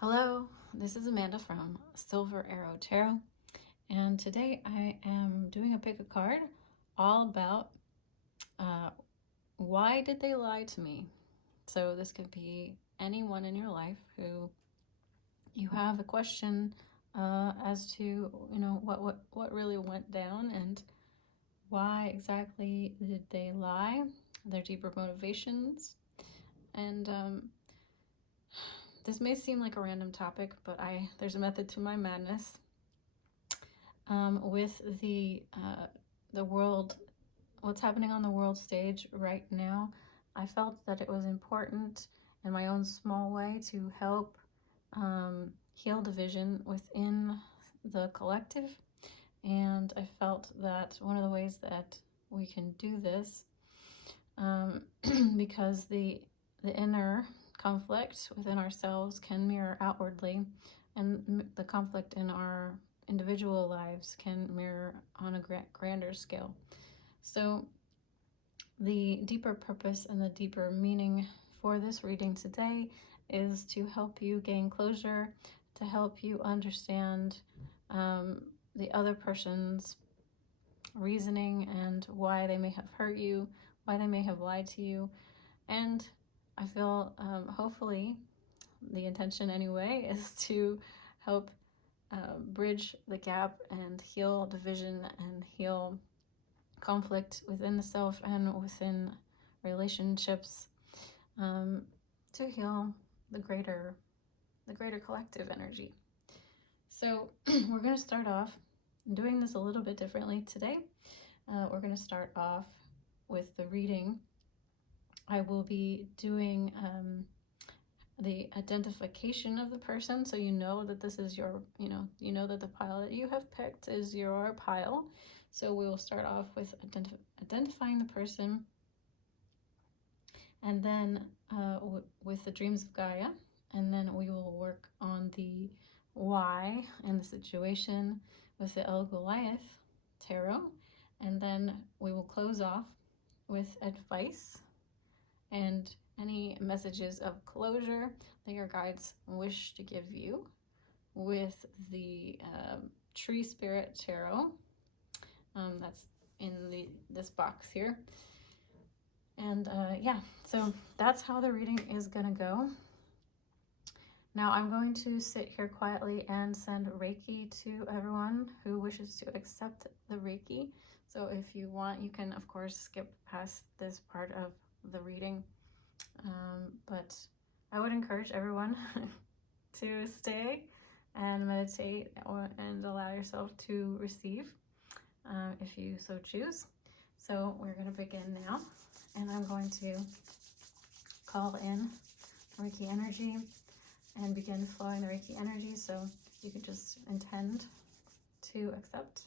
Hello, this is Amanda from Silver Arrow Tarot, and today I am doing a pick a card all about why did they lie to me? So this could be anyone in your life who you have a question as to, what really went down and why exactly did they lie, their deeper motivations, and this may seem like a random topic, but there's a method to my madness. With the world, what's happening on the world stage right now, I felt that it was important in my own small way to help heal division within the collective. And I felt that one of the ways that we can do this, because the inner conflict within ourselves can mirror outwardly, and the conflict in our individual lives can mirror on a grander scale. So the deeper purpose and the deeper meaning for this reading today is to help you gain closure, to help you understand the other person's reasoning and why they may have hurt you, why they may have lied to you. And I feel hopefully the intention anyway is to help bridge the gap and heal division and heal conflict within the self and within relationships, to heal the greater collective energy. So we're going to start off doing this a little bit differently today. We're going to start off with the reading. I will be doing the identification of the person, so you know that this is your, you know that the pile that you have picked is your pile. So we will start off with identifying the person, and then with the dreams of Gaia, and then we will work on the why and the situation with the Goliath tarot, and then we will close off with advice and any messages of closure that your guides wish to give you with the Tree Spirit Tarot. That's in this box here. And yeah, so that's how the reading is gonna go. Now I'm going to sit here quietly and send Reiki to everyone who wishes to accept the Reiki. So if you want, you can of course skip past this part of the reading. But I would encourage everyone to stay and meditate and allow yourself to receive if you so choose. So we're going to begin now, and I'm going to call in Reiki energy and begin flowing the Reiki energy, so you can just intend to accept.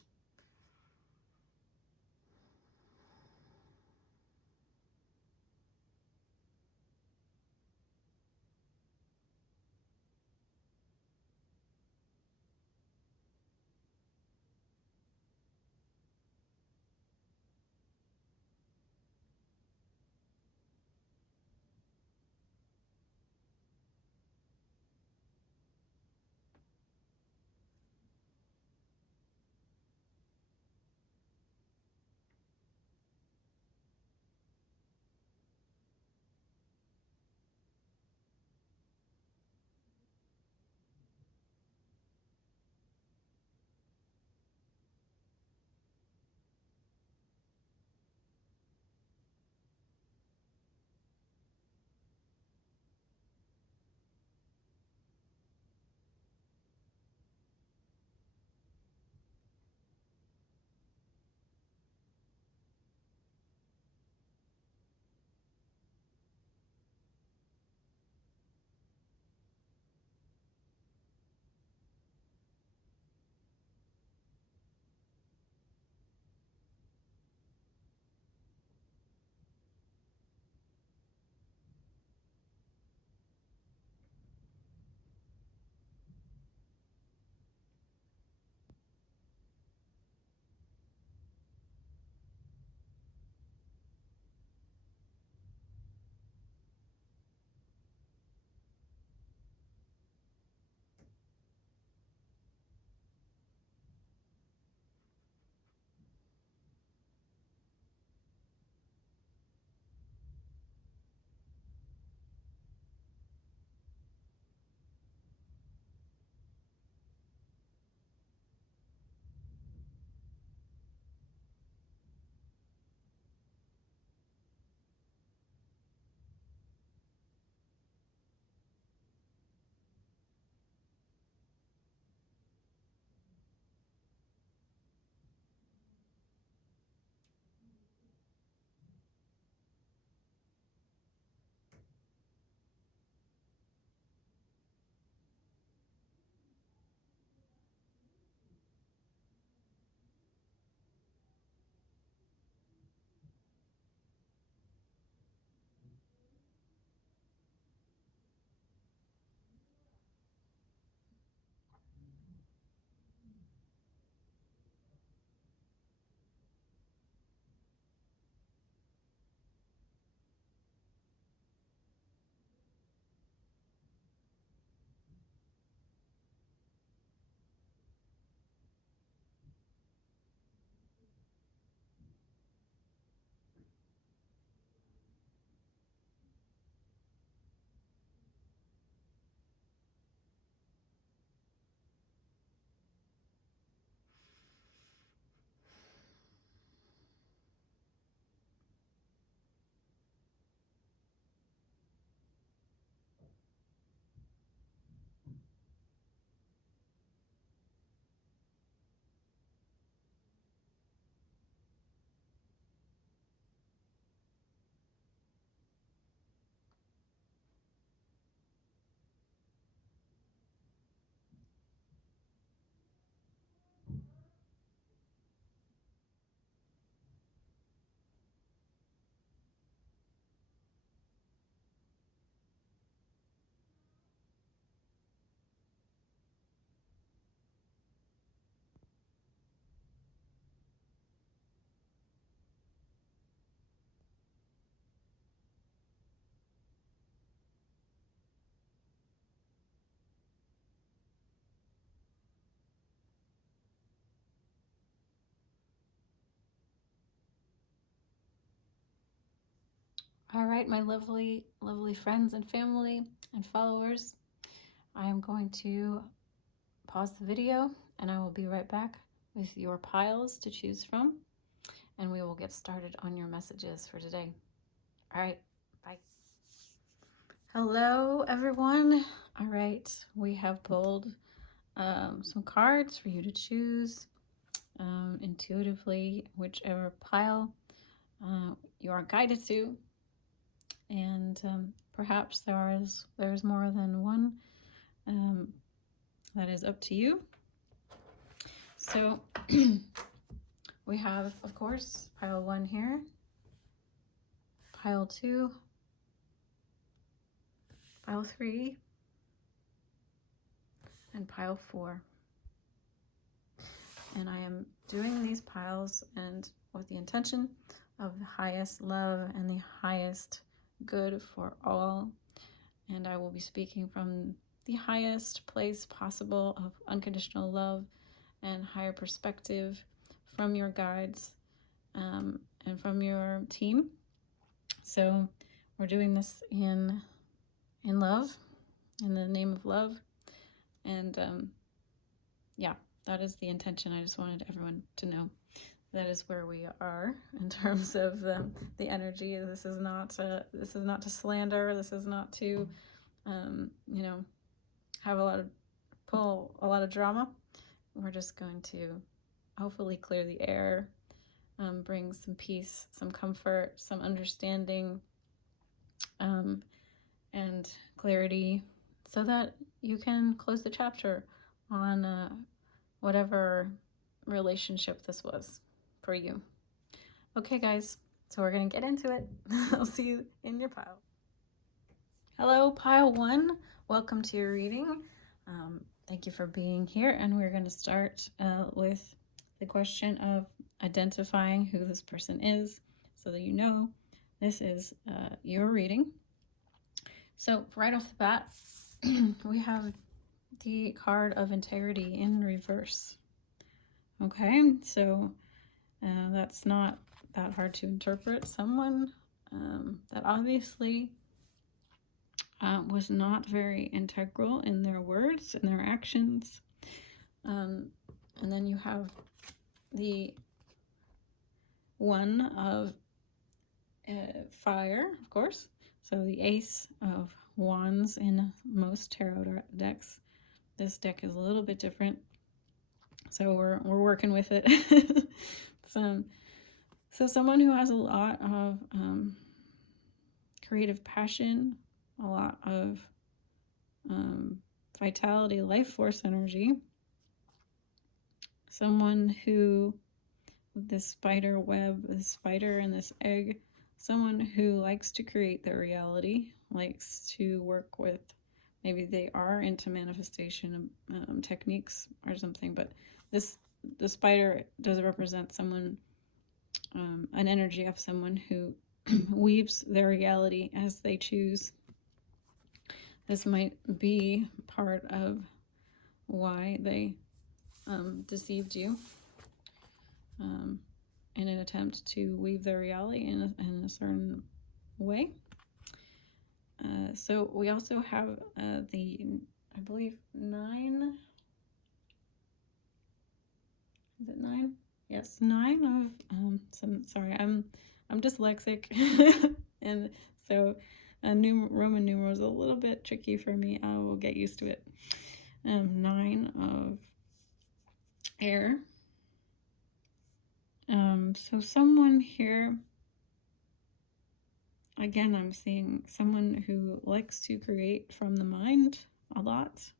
All right, my lovely, lovely friends and family and followers, I am going to pause the video and I will be right back with your piles to choose from, and we will get started on your messages for today. All right, bye. Hello, everyone. All right, we have pulled some cards for you to choose intuitively, whichever pile you are guided to, and perhaps there's more than one. That is up to you. So we have, of course, pile 1 here, pile 2, pile 3, and pile 4. And I am doing these piles and with the intention of the highest love and the highest good for all. And I will be speaking from the highest place possible of unconditional love and higher perspective from your guides and from your team. So we're doing this in love, in the name of love. And yeah, that is the intention. I just wanted everyone to know that is where we are in terms of the energy. This is not to slander. This is not to have pull a lot of drama. We're just going to hopefully clear the air, bring some peace, some comfort, some understanding, and clarity, so that you can close the chapter on whatever relationship this was for you. Okay, guys, so we're going to get into it. I'll see you in your pile. Hello, pile 1. Welcome to your reading. Thank you for being here, and we're going to start with the question of identifying who this person is, so that you know this is your reading. So right off the bat, we have the card of integrity in reverse. Okay, so that's not that hard to interpret. Someone that obviously was not very integral in their words and their actions. And then you have the one of fire, of course. So the Ace of Wands in most tarot decks. This deck is a little bit different, so we're working with it. So someone who has a lot of creative passion, a lot of vitality, life force energy. Someone who, with this spider web, this spider and this egg, someone who likes to create their reality, likes to work with, maybe they are into manifestation techniques or something, but the spider does represent someone, an energy of someone who weaves their reality as they choose. This might be part of why they deceived you in an attempt to weave their reality in a certain way. So we also have I believe 9. Is it 9? Yes, 9 of sorry, I'm dyslexic, and so Roman numerals is a little bit tricky for me. I will get used to it. 9 of air. So someone here, again, I'm seeing someone who likes to create from the mind a lot.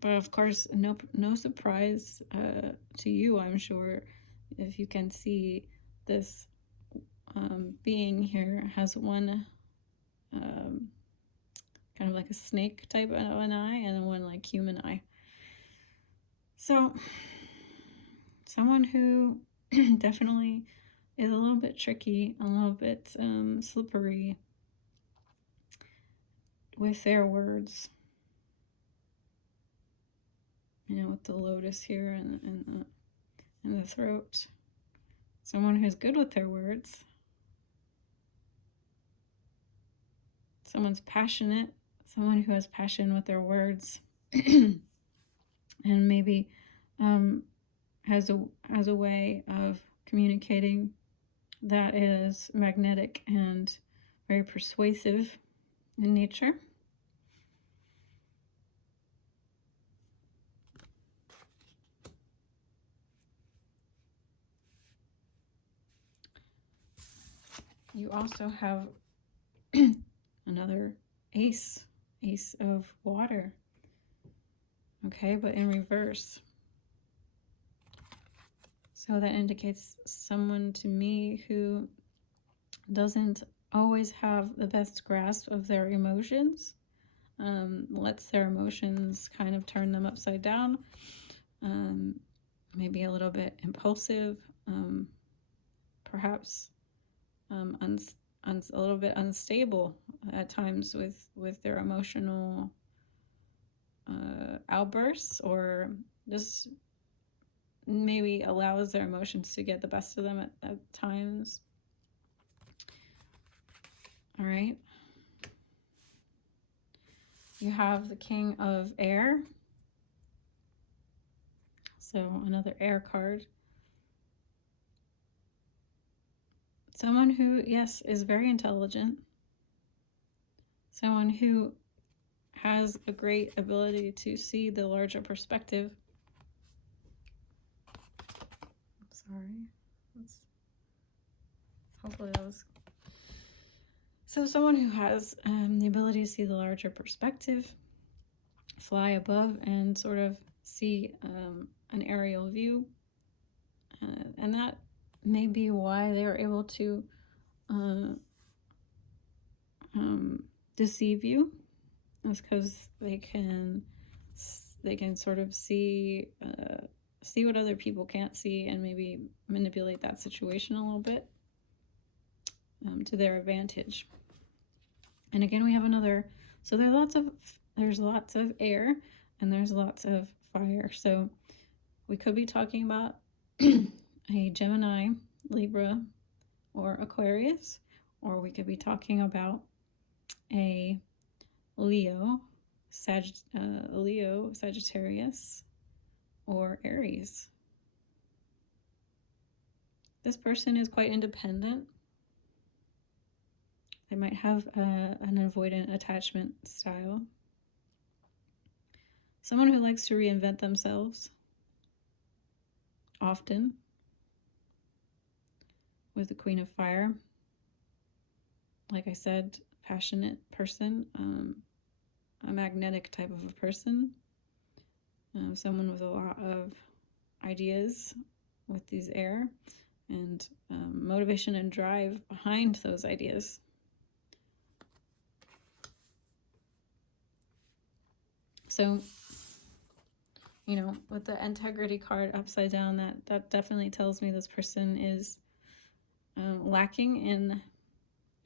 But of course, no surprise to you, I'm sure, if you can see this being here has one kind of like a snake type of an eye, and one like human eye. So someone who definitely is a little bit tricky, a little bit slippery with their words. With the lotus here and the throat. someone who's good with their words, someone's passionate, someone who has passion with their words, and maybe has a way of communicating that is magnetic and very persuasive in nature. You also have another ace of water. Okay, but in reverse. So that indicates someone to me who doesn't always have the best grasp of their emotions, lets their emotions kind of turn them upside down, maybe a little bit impulsive, perhaps a little bit unstable at times with their emotional outbursts, or just maybe allows their emotions to get the best of them at times. All right. You have the King of Air. So another air card. Someone who, yes, is very intelligent. Someone who has a great ability to see the larger perspective. Sorry. Hopefully that was... So someone who has the ability to see the larger perspective, fly above and sort of see an aerial view. And that may be why they are able to deceive you. That's because they can sort of see what other people can't see, and maybe manipulate that situation a little bit to their advantage. And again, we have another. So there's lots of air and there's lots of fire. So we could be talking about a Gemini, Libra, or Aquarius, or we could be talking about a Leo, Sagittarius, or Aries. This person is quite independent. They might have an avoidant attachment style. Someone who likes to reinvent themselves often, with the Queen of Fire. Like I said, passionate person, a magnetic type of a person, someone with a lot of ideas with these air, and motivation and drive behind those ideas. So, with the integrity card upside down, that definitely tells me this person is lacking in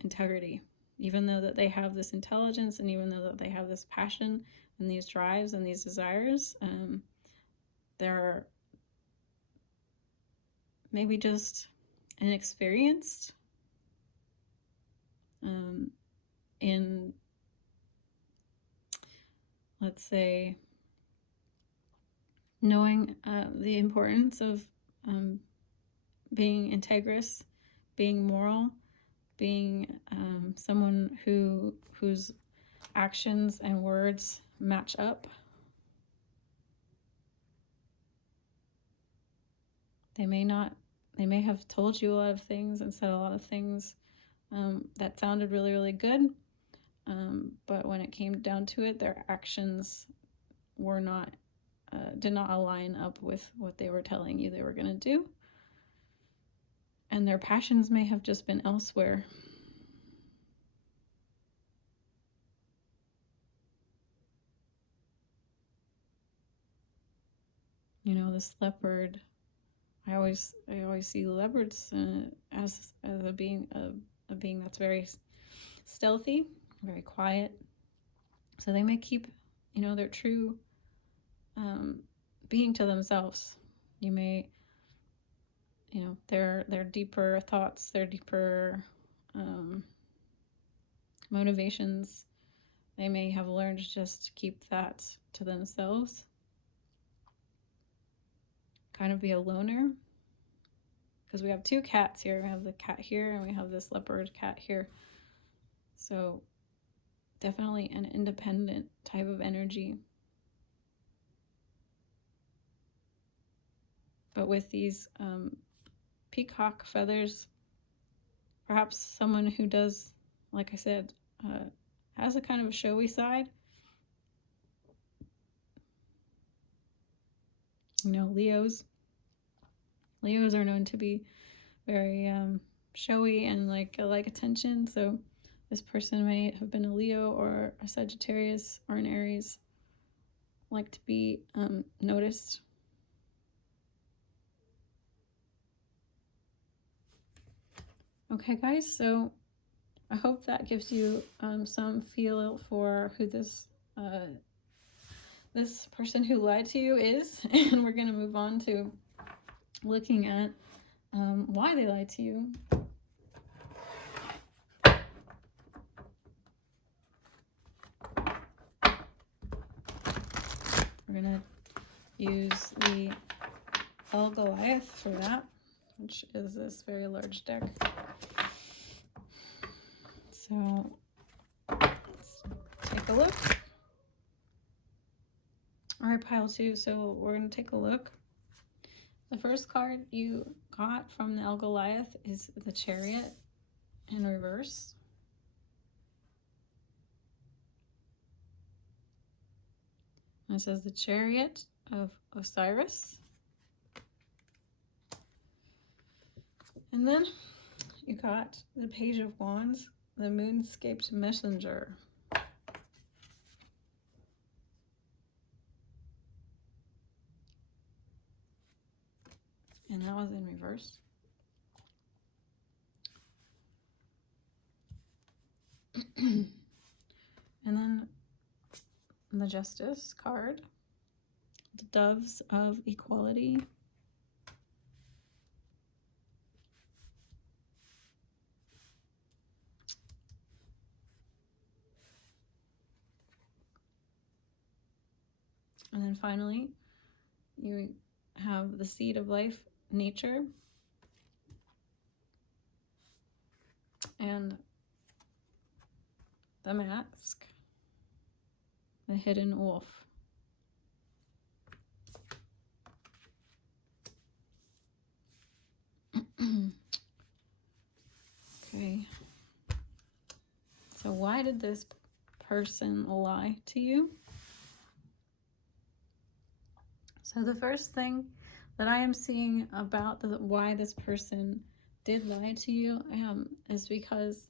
integrity. Even though that they have this intelligence, and even though that they have this passion and these drives and these desires, they're maybe just inexperienced in, let's say, knowing the importance of being integrous, being moral, being someone whose actions and words match up. They may have told you a lot of things and said a lot of things that sounded really, really good, but when it came down to it, their actions did not align up with what they were telling you they were going to do. And their passions may have just been elsewhere. This leopard, I always see leopards as a being that's very stealthy, very quiet. So they may keep, their true being to themselves. You may you know, their deeper thoughts, their deeper motivations. They may have learned to just keep that to themselves. Kind of be a loner. Because we have two cats here. We have the cat here and we have this leopard cat here. So definitely an independent type of energy. But with these peacock feathers, perhaps someone who does, like I said, has a kind of a showy side. You know, Leos are known to be very showy and like attention. So this person may have been a Leo or a Sagittarius or an Aries, like to be noticed. Okay, guys, so I hope that gives you some feel for who this person who lied to you is. And we're going to move on to looking at why they lied to you. We're going to use the Goliath for that, which is this very large deck. So let's take a look. All right, pile two. So we're going to take a look. The first card you got from the Goliath is the Chariot in reverse. And it says the Chariot of Osiris. And then you got the Page of Wands, the Moonscaped Messenger. And that was in reverse. And then the Justice card, the Doves of Equality. And then finally, you have the Seed of Life, Nature. And the Mask, the Hidden Wolf. Okay. So why did this person lie to you? So the first thing that I am seeing about why this person did lie to you is because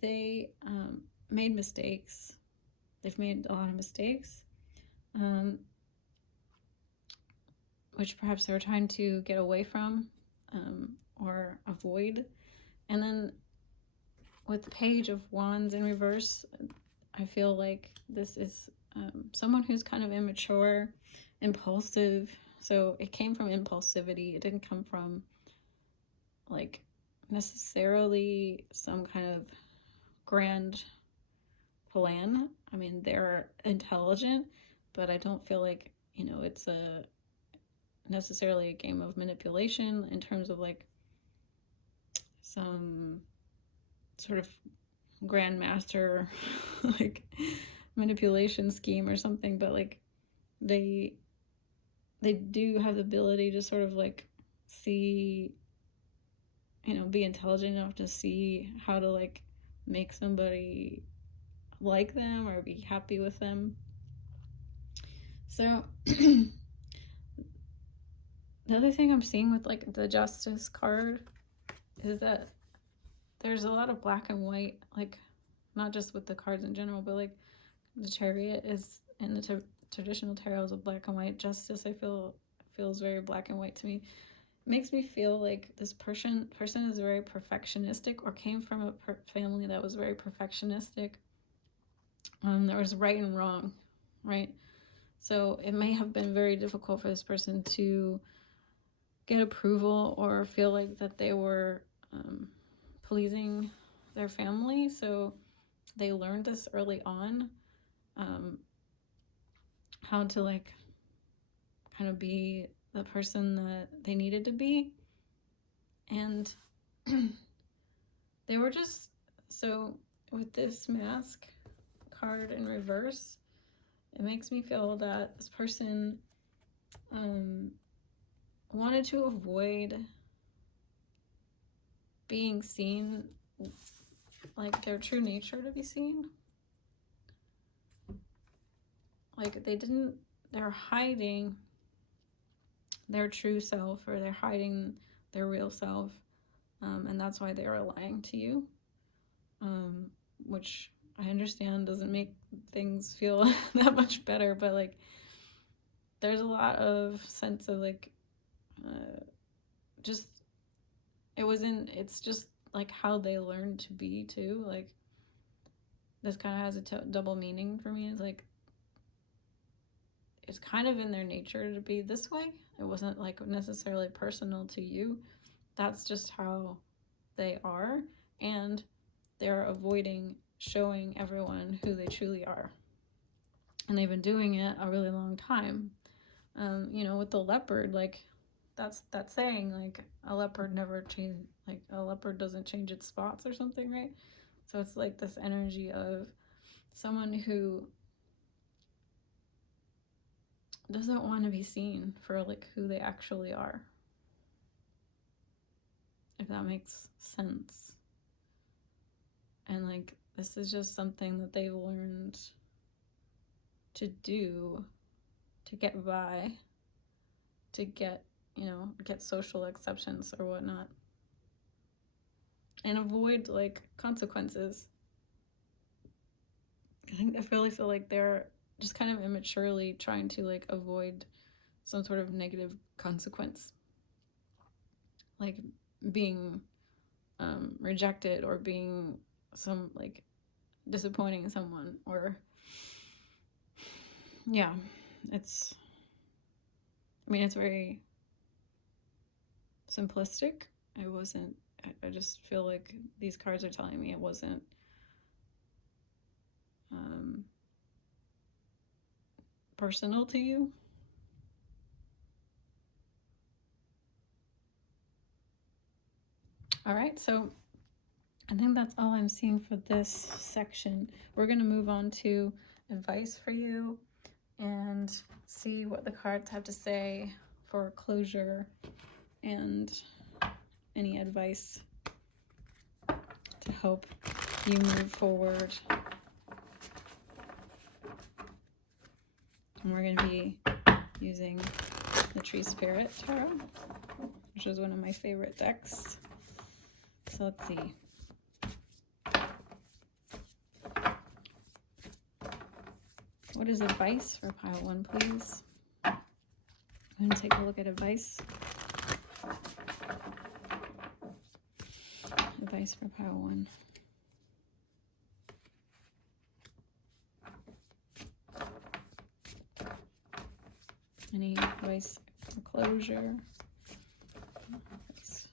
they made mistakes. They've made a lot of mistakes, which perhaps they were trying to get away from or avoid. And then with the Page of Wands in reverse, I feel like this is someone who's kind of immature, impulsive. So it came from impulsivity. It didn't come from like necessarily some kind of grand plan. I mean, they're intelligent, but I don't feel like, you know, it's necessarily a game of manipulation in terms of like some sort of grandmaster like manipulation scheme or something. But like they do have the ability to sort of like see, you know, be intelligent enough to see how to like make somebody like them or be happy with them. So the other thing I'm seeing with like the Justice card is that there's a lot of black and white, like not just with the cards in general, but like the Chariot is in the traditional tarots of black and white. Justice, I feel, feels very black and white to me. It makes me feel like this person is very perfectionistic or came from a family that was very perfectionistic. There was right and wrong, right? So it may have been very difficult for this person to get approval or feel like that they were pleasing their family. So they learned this early on, how to like kind of be the person that they needed to be. And they were just, so with this mask card in reverse, it makes me feel that this person wanted to avoid being seen, like their true nature to be seen. Like they're hiding their true self, or they're hiding their real self, and that's why they were lying to you, which I understand doesn't make things feel that much better, but like there's a lot of sense of like just it's just like how they learned to be too. Like this kind of has a double meaning for me. It's like it's kind of in their nature to be this way. It wasn't like necessarily personal to you. That's just how they are, and they're avoiding showing everyone who they truly are. And they've been doing it a really long time. With the leopard, like that's that saying, like a leopard never change, like a leopard doesn't change its spots or something, right? So it's like this energy of someone who doesn't want to be seen for like who they actually are, if that makes sense. And like this is just something that they've learned to do to get by, to get social acceptance or whatnot, and avoid like consequences. I really feel like they're just kind of immaturely trying to like avoid some sort of negative consequence, like being rejected, or being some like disappointing someone, or it's very simplistic. I just feel like these cards are telling me it wasn't personal to you. All right, so I think that's all I'm seeing for this section. We're going to move on to advice for you and see what the cards have to say for closure and any advice to help you move forward. And we're going to be using the Tree Spirit Tarot, which is one of my favorite decks. So let's see. What is advice for pile 1, please? I'm going to take a look at advice. Advice for pile 1. Any advice for closure? Advice.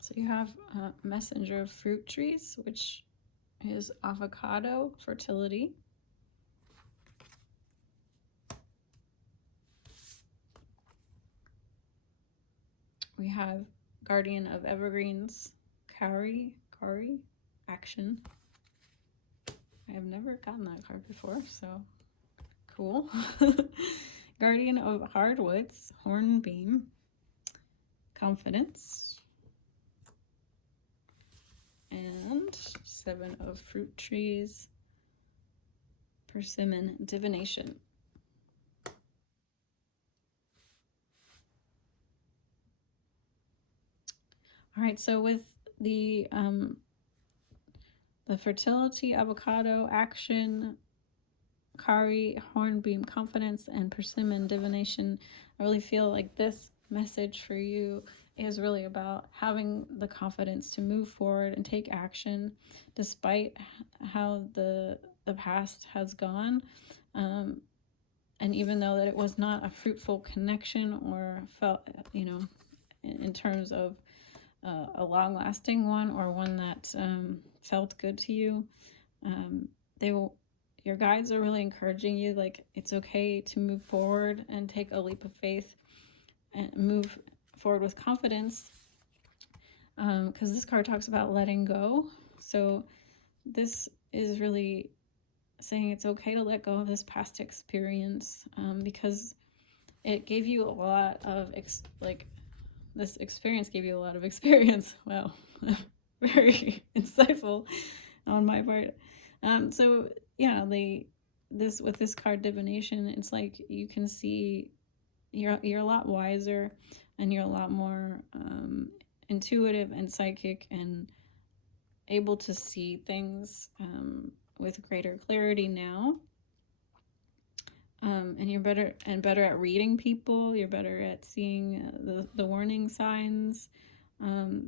So you have Messenger of Fruit Trees, which is avocado, fertility. We have Guardian of Evergreens, Kari, action. I have never gotten that card before, so cool. Guardian of Hardwoods, Hornbeam, confidence. And 7 of Fruit Trees, persimmon divination. All right, so with the fertility, avocado, action, Kari, hornbeam, confidence, and persimmon divination, I really feel like this message for you is really about having the confidence to move forward and take action despite how the past has gone. And even though that it was not a fruitful connection or felt, in terms of a long-lasting one or one that felt good to you, your guides are really encouraging you, like, it's okay to move forward and take a leap of faith and move forward with confidence, because this card talks about letting go. So this is really saying it's okay to let go of this past experience, because it gave you a lot of this experience gave you a lot of experience. Wow. Very insightful on my part. So yeah, with this card divination, it's like you can see you're a lot wiser, and you're a lot more intuitive and psychic and able to see things with greater clarity now. And you're better at reading people. You're better at seeing the warning signs.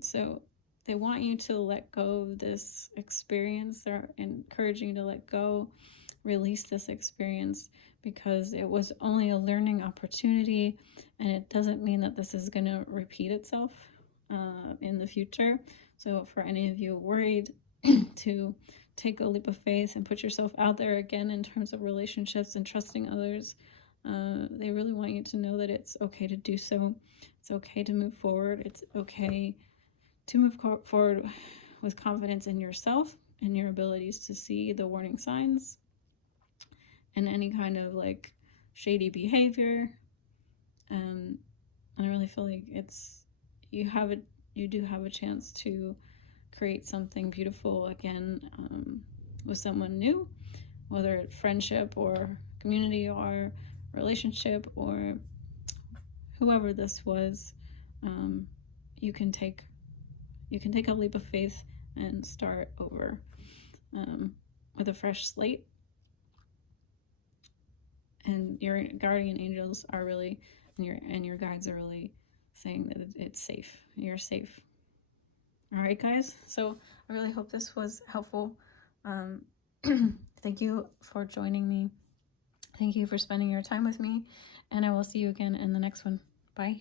So they want you to let go of this experience. They're encouraging you to let go, release this experience, because it was only a learning opportunity, and it doesn't mean that this is going to repeat itself in the future. So for any of you worried to take a leap of faith and put yourself out there again in terms of relationships and trusting others, they really want you to know that it's okay to do so. It's okay to move forward. It's okay to move forward with confidence in yourself and your abilities to see the warning signs and any kind of like shady behavior. And I really feel like you do have a chance to create something beautiful again with someone new, whether it's friendship or community or relationship or whoever this was. You can take a leap of faith and start over with a fresh slate. And your guardian angels are really, and your guides are really saying that it's safe. You're safe. All right, guys. So I really hope this was helpful. Thank you for joining me. Thank you for spending your time with me, and I will see you again in the next one. Bye.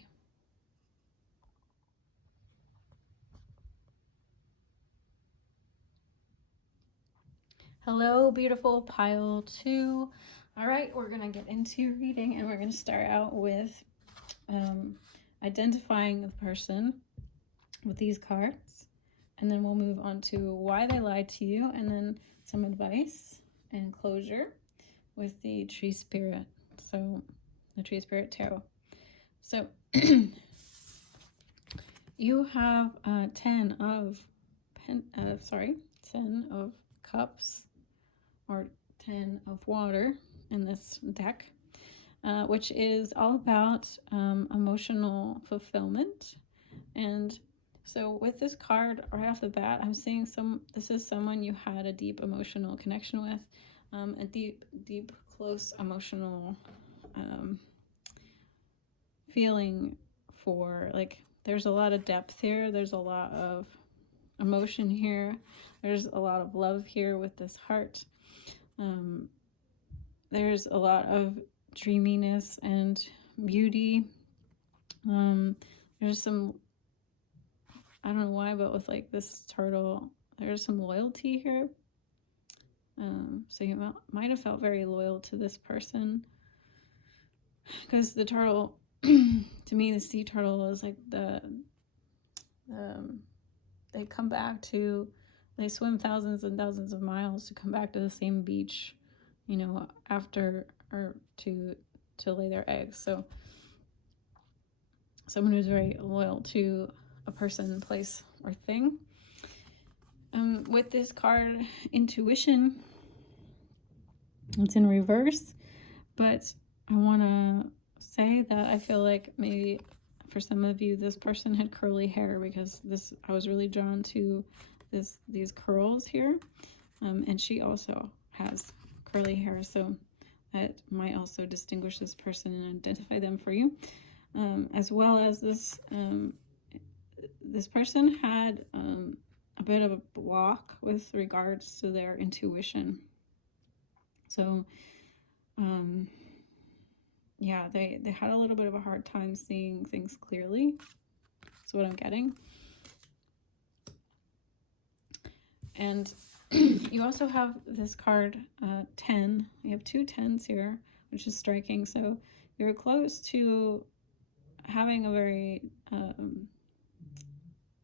Hello, beautiful pile 2. All right, we're going to get into your reading, and we're going to start out with identifying the person with these cards, and then we'll move on to why they lied to you, and then some advice and closure with the Tree Spirit. So the Tree Spirit Tarot. So you have 10 of cups, or 10 of water in this deck, which is all about emotional fulfillment. And so with this card right off the bat, I'm seeing this is someone you had a deep emotional connection with, a deep, close emotional feeling for, like, there's a lot of depth here. There's a lot of emotion here. There's a lot of love here with this heart. There's a lot of dreaminess and beauty. There's some, I don't know why, but with like this turtle, there's some loyalty here. So you might have felt very loyal to this person, because the turtle, to me, the sea turtle is like they come back to, they swim thousands and thousands of miles to come back to the same beach, after, or to lay their eggs. So someone who's very loyal to a person, place, or thing. With this card, intuition, It's in reverse, but I want to say that I feel like maybe for some of you, this person had curly hair, because I was really drawn to these curls here. And she also has curly hair, so that might also distinguish this person and identify them for you. As well as this person had a bit of a block with regards to their intuition. So yeah, they had a little bit of a hard time seeing things clearly. That's what I'm getting. And you also have this card 10. You have 2 10s here, which is striking. So you're close to having a very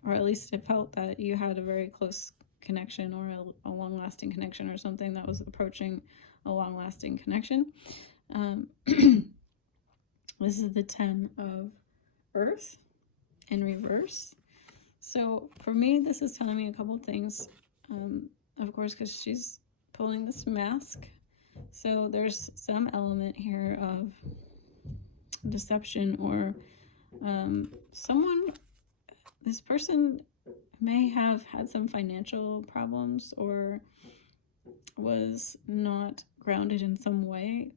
or at least it felt that you had a very close connection, or a long-lasting connection, or something that was approaching a long-lasting connection. This is the 10 of Earth in reverse. So for me, this is telling me a couple things. Of course, because she's pulling this mask. So there's some element here of deception, or this person may have had some financial problems, or was not grounded in some way.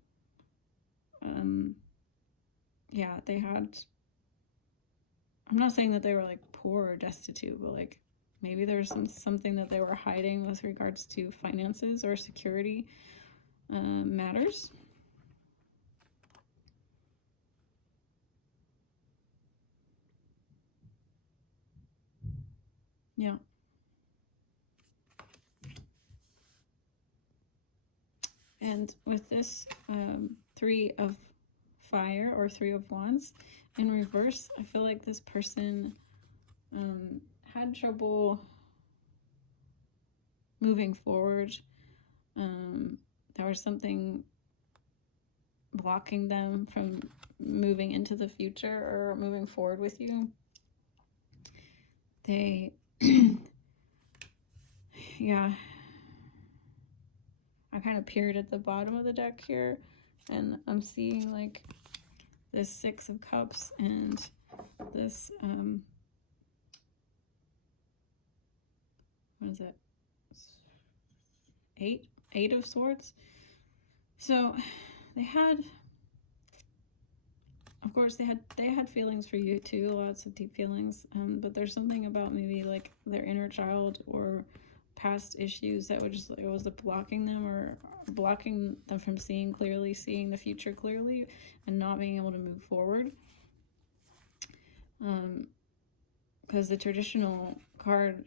Yeah, they had, I'm not saying that they were like poor or destitute, but like maybe there's something that they were hiding with regards to finances or security matters. Yeah. And with this 3 of fire, or 3 of wands in reverse, I feel like this person had trouble moving forward. There was something blocking them from moving into the future or moving forward with you. They yeah, I kind of peered at the bottom of the deck here, and I'm seeing like this 6 of cups and this what is it, 8 of swords. So they had, of course, they had feelings for you too, lots of deep feelings, but there's something about maybe like their inner child or past issues that was blocking them from seeing clearly, seeing the future clearly, and not being able to move forward. Because the traditional card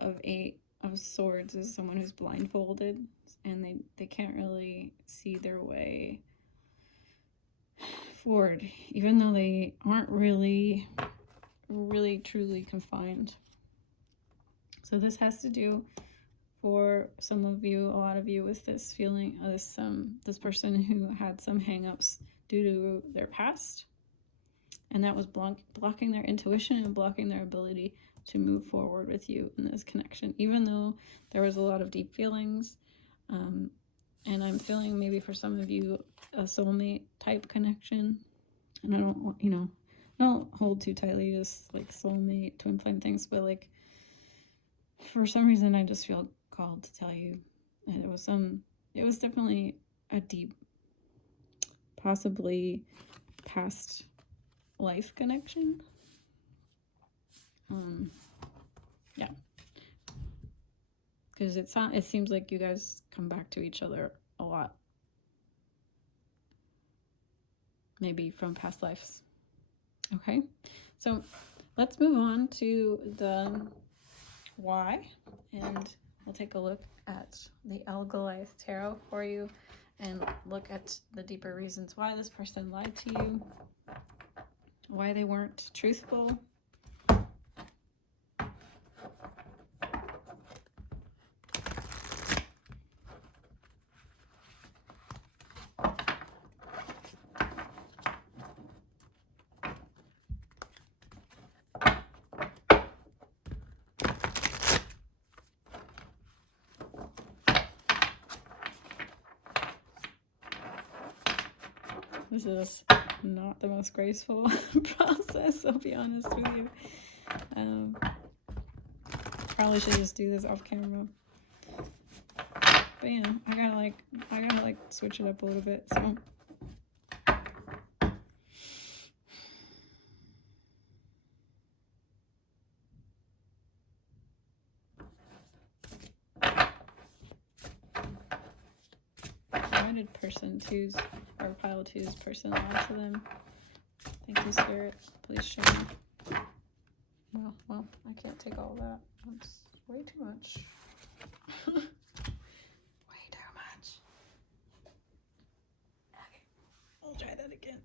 of 8 of swords is someone who's blindfolded, and they can't really see their way forward, even though they aren't really truly confined. So this has to do, for some of you, a lot of you, with this feeling of this person who had some hang-ups due to their past, and that was blocking their intuition and blocking their ability to move forward with you in this connection, even though there was a lot of deep feelings. And I'm feeling maybe for some of you a soulmate type connection. And I don't hold too tightly just like soulmate, twin flame things, but like for some reason I just feel called to tell you that it was definitely a deep, possibly past life connection. Yeah, because it seems like you guys come back to each other a lot, maybe from past lives. Okay, so let's move on to the why, and we'll take a look at the Goliath tarot for you and look at the deeper reasons why this person lied to you, why they weren't truthful. This is not the most graceful process, I'll be honest with you. Probably should just do this off camera. But you know, I gotta like switch it up a little bit, so. Guided person twos, or pile twos person onto them. Thank you, Spirit. Please show me. Well, I can't take all that. That's way too much. Way too much. Okay, I'll try that again.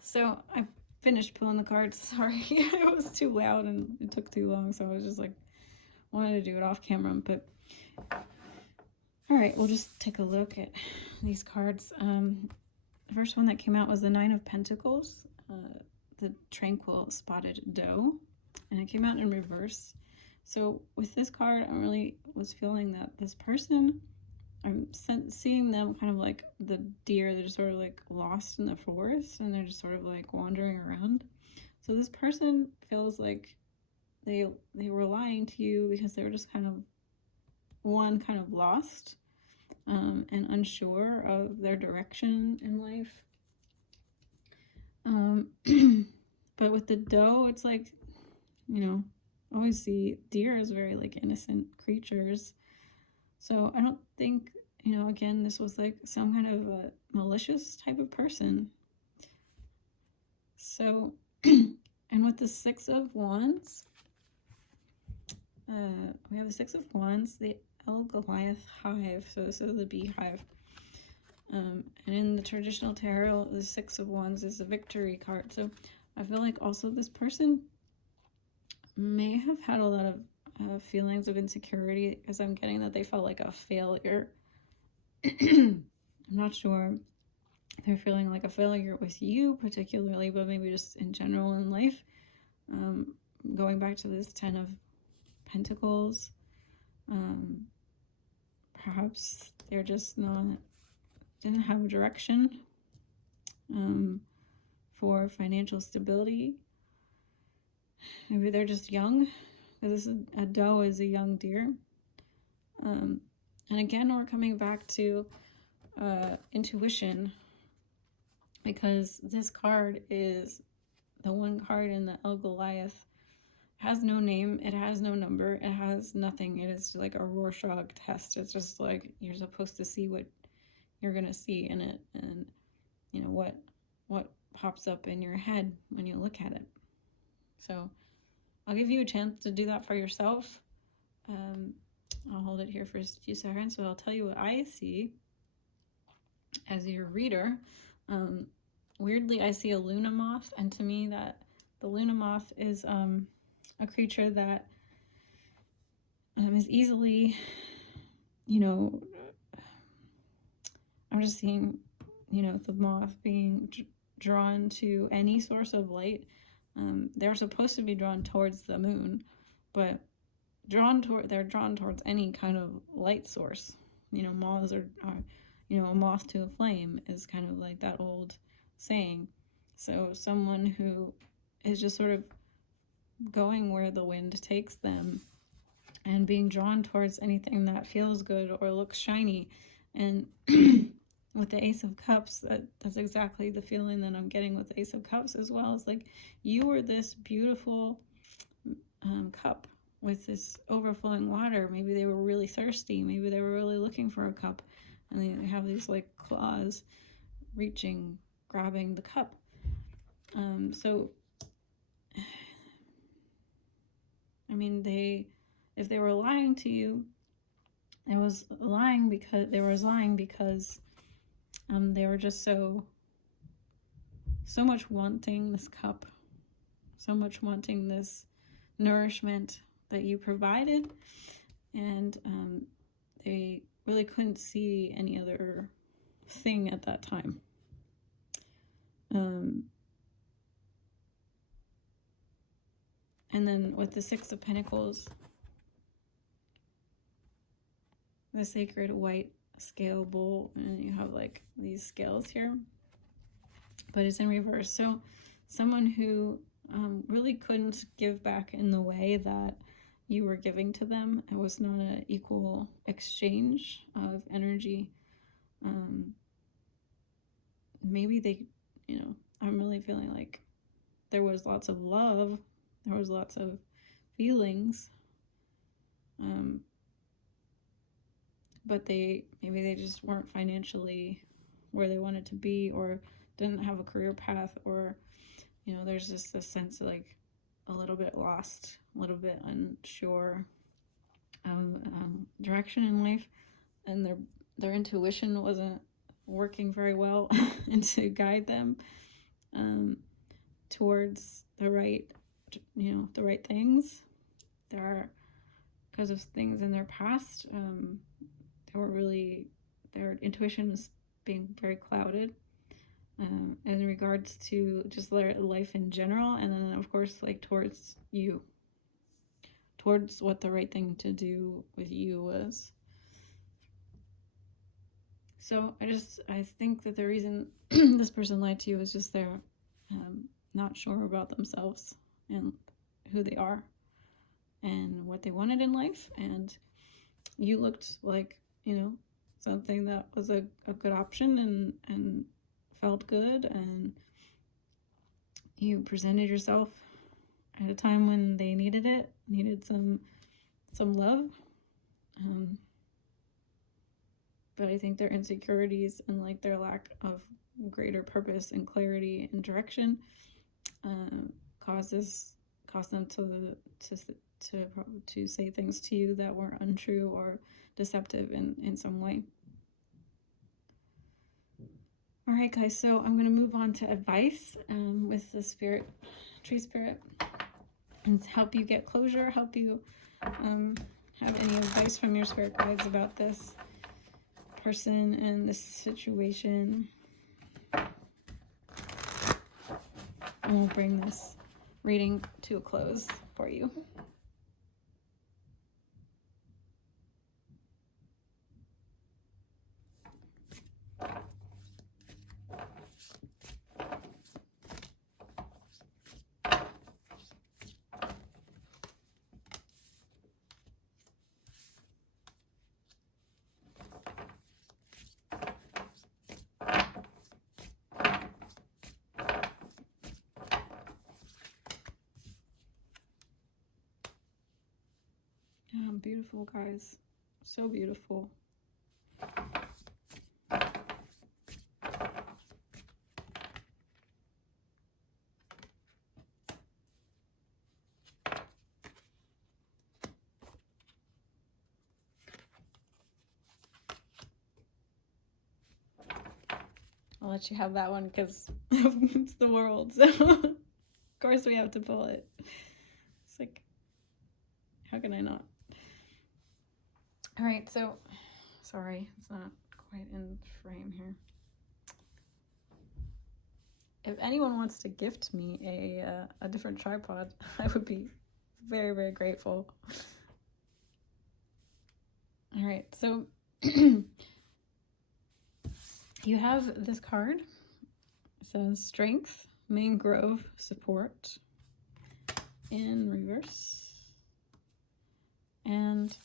So I finished pulling the cards. Sorry, it was too loud and it took too long, so I was just like, wanted to do it off camera. But all right, we'll just take a look at these cards. The first one that came out was the Nine of Pentacles, the Tranquil Spotted Doe, and it came out in reverse. So with this card, I really was feeling that this person, I'm seeing them kind of like the deer. They're just sort of like lost in the forest and they're just sort of like wandering around. So this person feels like they were lying to you because they were just kind of lost and unsure of their direction in life. But with the doe, it's like, you know, always see deer as very like innocent creatures. So I don't think, you know, again, this was like some kind of a malicious type of person. So, and with the Six of Wands, we have the Six of Wands, the Goliath hive. So this is the beehive. And in the traditional tarot, the Six of Wands is the victory card. So I feel like also this person may have had a lot of feelings of insecurity, because I'm getting that they felt like a failure. I'm not sure if they're feeling like a failure with you particularly, but maybe just in general in life. Going back to this Ten of Pentacles, perhaps they're just didn't have a direction for financial stability. Maybe they're just young, because a doe is a young deer. And again, we're coming back to intuition, because this card is the one card in the Goliath. It has no name, it has no number, it has nothing. It is like a Rorschach test. It's just like you're supposed to see what you're gonna see in it, and you know what pops up in your head when you look at it. So I'll give you a chance to do that for yourself. I'll hold it here for a few seconds, but I'll tell you what I see as your reader. Weirdly, I see a Luna moth, and to me that the Luna moth is a creature that is easily, you know, I'm just seeing, you know, the moth being drawn to any source of light. They're supposed to be drawn towards the moon, but they're drawn towards any kind of light source. You know, moths are you know, a moth to a flame is kind of like that old saying. So someone who is just sort of going where the wind takes them and being drawn towards anything that feels good or looks shiny. And with the Ace of Cups, that's exactly the feeling that I'm getting with the Ace of Cups as well. It's like you were this beautiful cup with this overflowing water. Maybe they were really thirsty. Maybe they were really looking for a cup. And they have these like claws reaching, grabbing the cup. So, I mean, if they were lying to you, they were lying because they were just so much wanting this cup, so much wanting this nourishment that you provided, and they really couldn't see any other thing at that time. And then with the Six of Pentacles, the sacred white scale bowl, and you have like these scales here, but it's in reverse. So someone who really couldn't give back in the way that you were giving to them. It was not an equal exchange of energy. Maybe they, I'm really feeling like there was lots of love, there was lots of feelings, but maybe they just weren't financially where they wanted to be, or didn't have a career path, or there's just a sense of like a little bit lost, a little bit unsure of direction in life, and their intuition wasn't working very well and to guide them towards the right things. Because of things in their past, their intuition was being very clouded in regards to just their life in general, and then of course like towards what the right thing to do with you was. So I think that the reason this person lied to you is just they're not sure about themselves and who they are and what they wanted in life, and you looked like something that was a good option and felt good, and you presented yourself at a time when they needed some love, but I think their insecurities and like their lack of greater purpose and clarity and direction caused them to say things to you that were untrue or deceptive in some way. All right, guys, so I'm going to move on to advice with the tree spirit, and help you get closure, help you have any advice from your spirit guides about this person and this situation. And we'll bring this reading to a close for you. Beautiful, guys. So beautiful. I'll let you have that one because it's the world, so of course we have to pull it. It's like, how can I not? All right, so sorry, it's not quite in frame here. If anyone wants to gift me a different tripod, I would be very, very grateful. All right, so you have this card. It says Strength, Mangrove, Support in reverse. And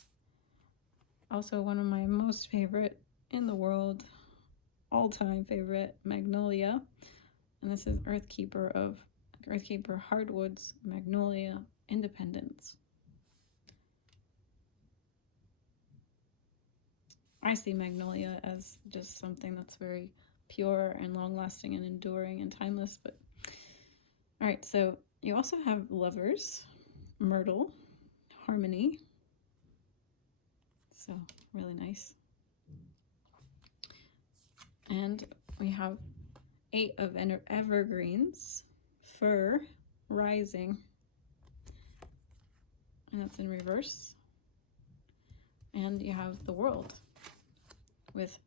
also one of my most favorite in the world, all-time favorite, Magnolia. And this is Earthkeeper Hardwoods, Magnolia, Independence. I see Magnolia as just something that's very pure and long-lasting and enduring and timeless. But all right, so you also have Lovers, Myrtle, Harmony. So really nice. And we have 8 of Evergreens, Fir, Rising, and that's in reverse. And you have the World with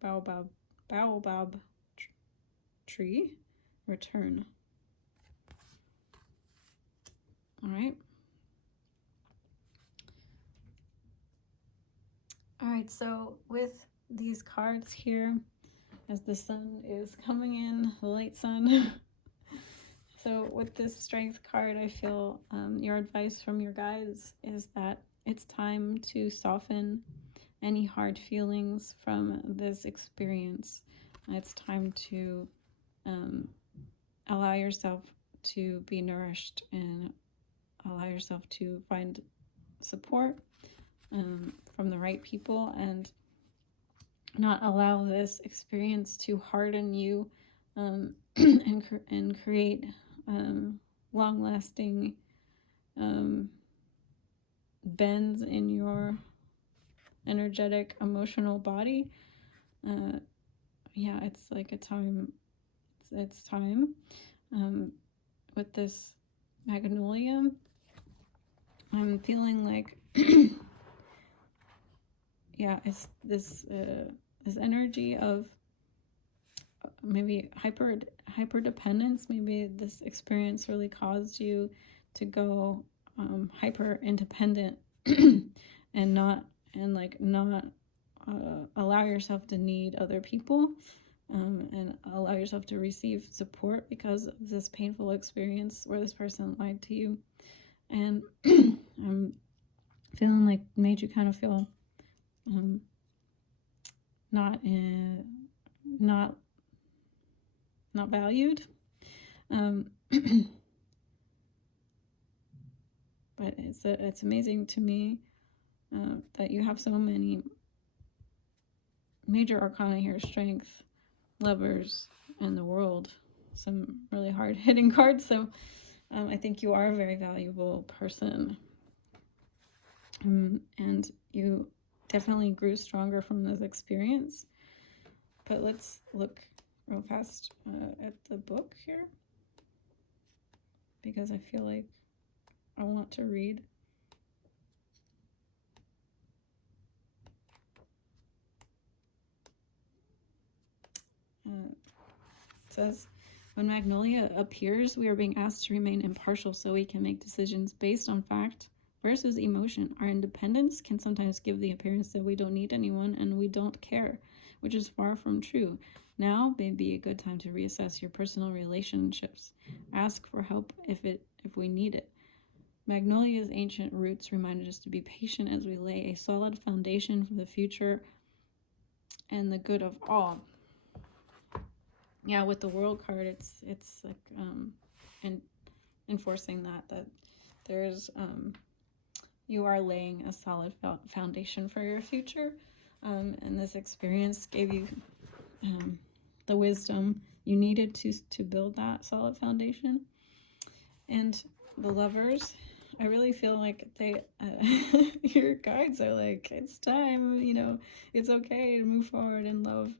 Baobab tree return. All right. All right, so with these cards here, as the sun is coming in, the late sun. So with this strength card, I feel your advice from your guides is that it's time to soften any hard feelings from this experience. It's time to allow yourself to be nourished and allow yourself to find support from the right people, and not allow this experience to harden you and create long-lasting bends in your energetic, emotional body. Yeah, it's like a time. It's time. With this magnolia, I'm feeling like yeah, it's this this energy of maybe hyper dependence. Maybe this experience really caused you to go hyper independent and not allow yourself to need other people, and allow yourself to receive support because of this painful experience where this person lied to you. And I'm feeling like made you kind of feel not valued. But it's amazing to me that you have so many major arcana here: strength, lovers, and the world. Some really hard hitting cards. So I think you are a very valuable person, and you definitely grew stronger from this experience. But let's look real fast at the book here, because I feel like I want to read. It says, when Magnolia appears, we are being asked to remain impartial so we can make decisions based on fact versus emotion. Our independence can sometimes give the appearance that we don't need anyone and we don't care, which is far from true. Now may be a good time to reassess your personal relationships. Ask for help if we need it. Magnolia's ancient roots reminded us to be patient as we lay a solid foundation for the future and the good of all. Yeah, with the World card, it's like and enforcing that there's you are laying a solid foundation for your future, and this experience gave you the wisdom you needed to build that solid foundation. And the Lovers, I really feel like they your guides are like, it's time, it's okay to move forward and love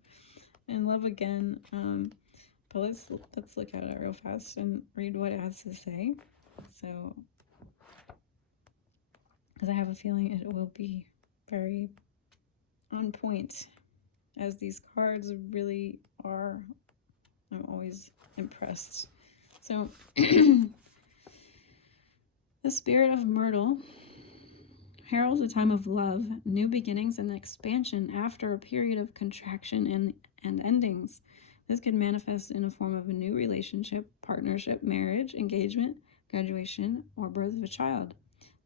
again. But let's look at it real fast and read what it has to say. So, because I have a feeling it will be very on point, as these cards really are. I'm always impressed. So, the spirit of Myrtle heralds a time of love, new beginnings, and expansion after a period of contraction and endings. This can manifest in a form of a new relationship, partnership, marriage, engagement, graduation, or birth of a child.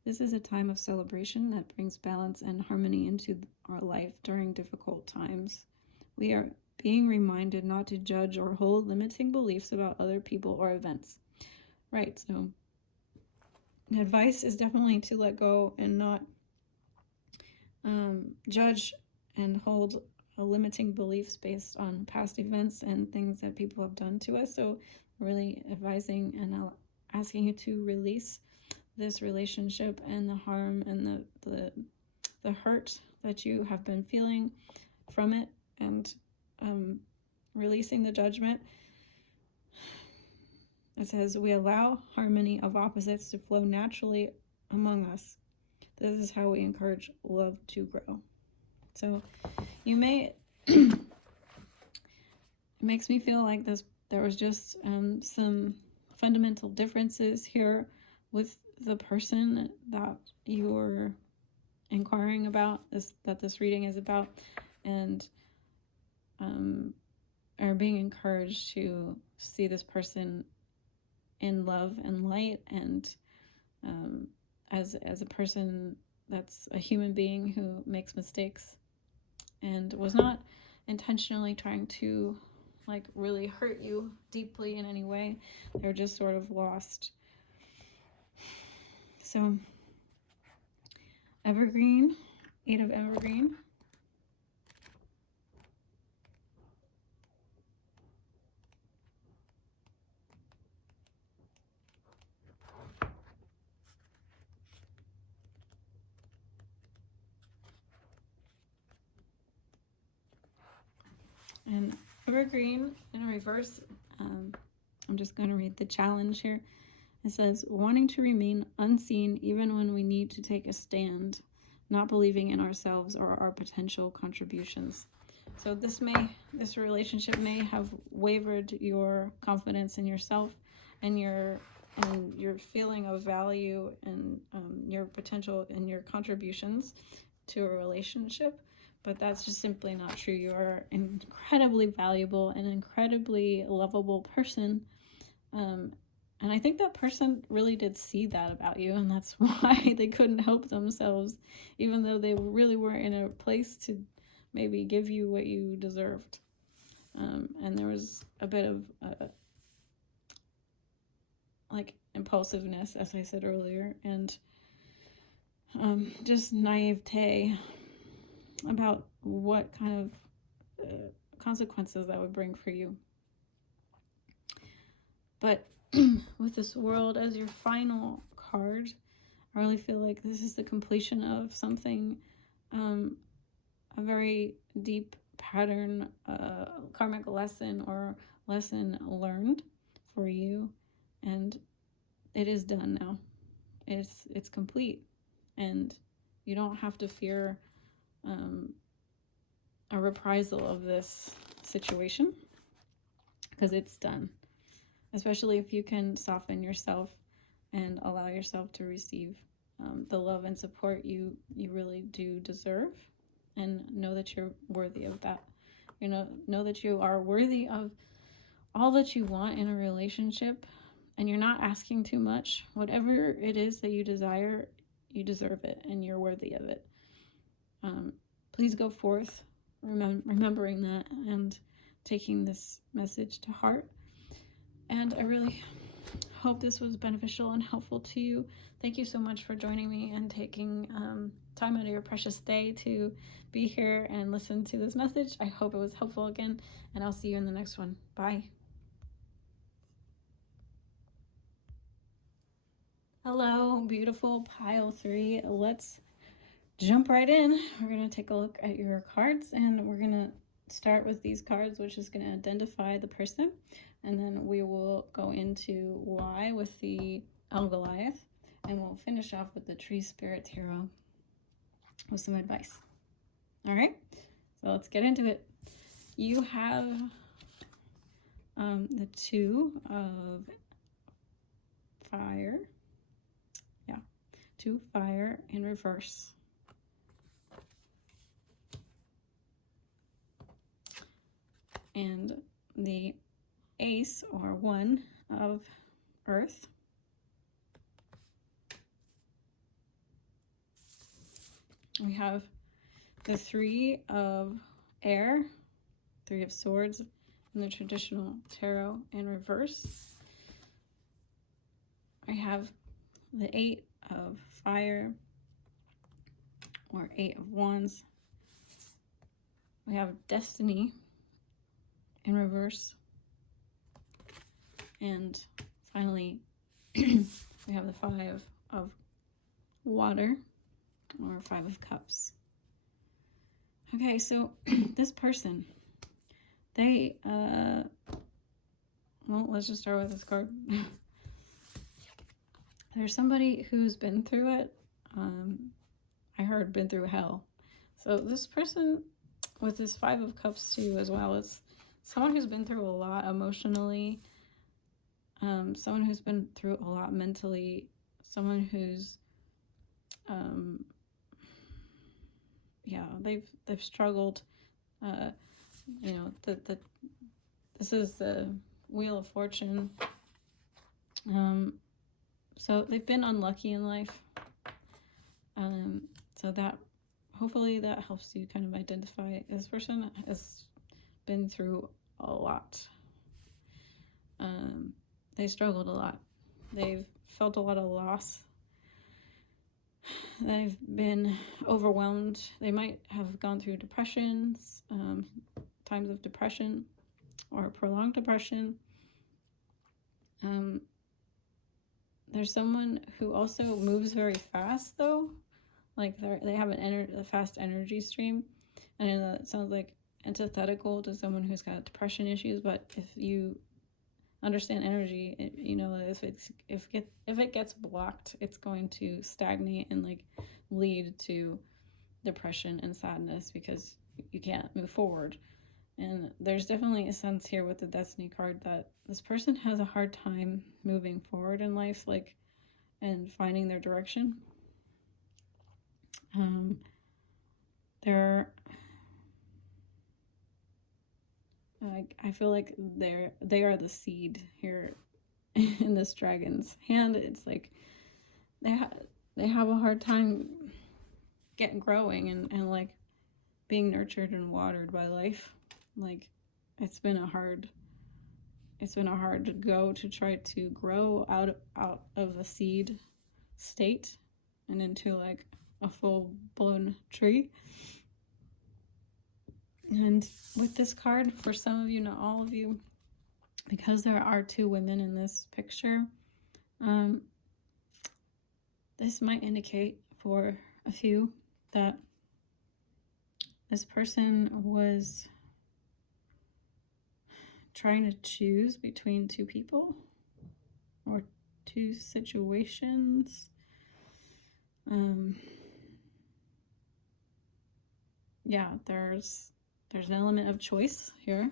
This is a time of celebration that brings balance and harmony into our life during difficult times. We are being reminded not to judge or hold limiting beliefs about other people or events. Right, so the advice is definitely to let go and not judge and hold limiting beliefs based on past events and things that people have done to us. So really advising and asking you to release this relationship and the harm and the hurt that you have been feeling from it, and releasing the judgment. It says, we allow harmony of opposites to flow naturally among us. This is how we encourage love to grow. So you may, it makes me feel like this there was just some fundamental differences here with the person that you were inquiring about, that this reading is about, and are being encouraged to see this person in love and light, and as a person that's a human being who makes mistakes and was not intentionally trying to like really hurt you deeply in any way. They're just sort of lost. So evergreen, 8 of evergreen. And evergreen in reverse, I'm just going to read the challenge here. It says, wanting to remain unseen even when we need to take a stand, not believing in ourselves or our potential contributions. So this relationship may have wavered your confidence in yourself and your feeling of value and your potential and your contributions to a relationship. But that's just simply not true. You are an incredibly valuable and incredibly lovable person. And I think that person really did see that about you, and that's why they couldn't help themselves, even though they really weren't in a place to maybe give you what you deserved. And there was a bit of like impulsiveness, as I said earlier, and just naivete about what kind of consequences that would bring for you. But with this world as your final card, I really feel like this is the completion of something, a very deep pattern, karmic lesson or lesson learned for you, and it is done now. It's complete, and you don't have to fear a reprisal of this situation, because it's done. Especially if you can soften yourself and allow yourself to receive the love and support you really do deserve, and know that you're worthy of that. Know that you are worthy of all that you want in a relationship, and you're not asking too much. Whatever it is that you desire, you deserve it, and you're worthy of it. Please go forth remembering that and taking this message to heart. And I really hope this was beneficial and helpful to you. Thank you so much for joining me and taking time out of your precious day to be here and listen to this message. I hope it was helpful again, and I'll see you in the next one. Bye. Hello, beautiful pile 3. Let's jump right in. We're going to take a look at your cards, and we're going to start with these cards, which is going to identify the person. And then we will go into why with the Goliath, and we'll finish off with the Tree Spirit Tarot with some advice. All right, so let's get into it. You have the 2 of fire. Yeah, 2 fire in reverse. And the Ace, or 1 of earth. We have the 3 of air, 3 of swords in the traditional tarot in reverse. I have the 8 of fire, or 8 of wands. We have destiny in reverse. And finally, we have the 5 of water, or 5 of cups. Okay, so this person, they, well, let's just start with this card. There's somebody who's been through it. I heard been through hell. So this person with this 5 of cups too, as well, someone who's been through a lot emotionally, someone who's been through a lot mentally, someone who's they've struggled. This is the Wheel of Fortune. So they've been unlucky in life. So that hopefully that helps you kind of identify this person has been through a lot. They struggled a lot. They've felt a lot of loss. They've been overwhelmed. They might have gone through depressions, times of depression or prolonged depression. There's someone who also moves very fast, though. Like they have a fast energy stream. I know that sounds like antithetical to someone who's got depression issues, but if you understand energy, if it gets blocked, it's going to stagnate and like lead to depression and sadness because you can't move forward. And there's definitely a sense here with the Destiny card that this person has a hard time moving forward in life, like, and finding their direction. I feel like they are the seed here in this dragon's hand. It's like they have a hard time growing and like being nurtured and watered by life. Like it's been a hard go to try to grow out of a seed state and into like a full-blown tree. And with this card, for some of you, not all of you, because there are two women in this picture, this might indicate for a few that this person was trying to choose between two people or two situations. There's an element of choice here,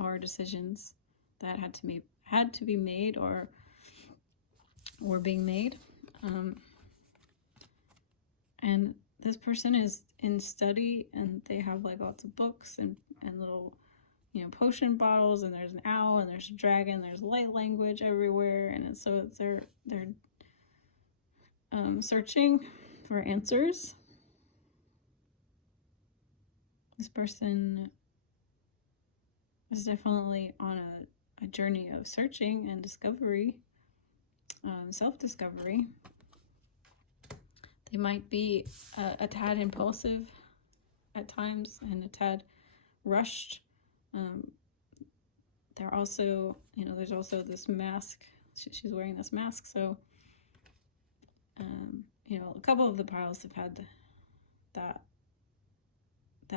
or decisions that had to be made or were being made. And this person is in study, and they have like lots of books and little, potion bottles, and there's an owl, and there's a dragon, there's light language everywhere, and so they're searching for answers. This person is definitely on a journey of searching and discovery, self-discovery. They might be a tad impulsive at times and a tad rushed. They're also, there's also this mask. She's wearing this mask, so a couple of the piles have had that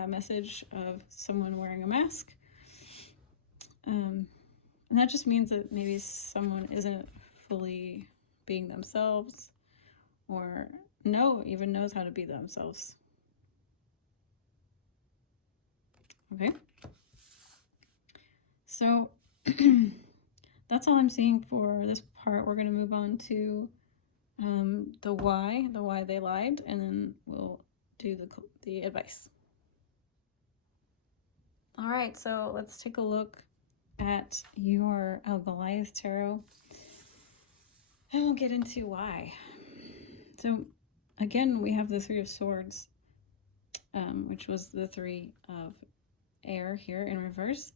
message of someone wearing a mask. And that just means that maybe someone isn't fully being themselves, or even knows how to be themselves. Okay. So that's all I'm seeing for this part. We're going to move on to the why they lied, and then we'll do the advice. All right, so let's take a look at your Goliath tarot, and we'll get into why. So again, we have the Three of Swords, which was the Three of Air here in reverse.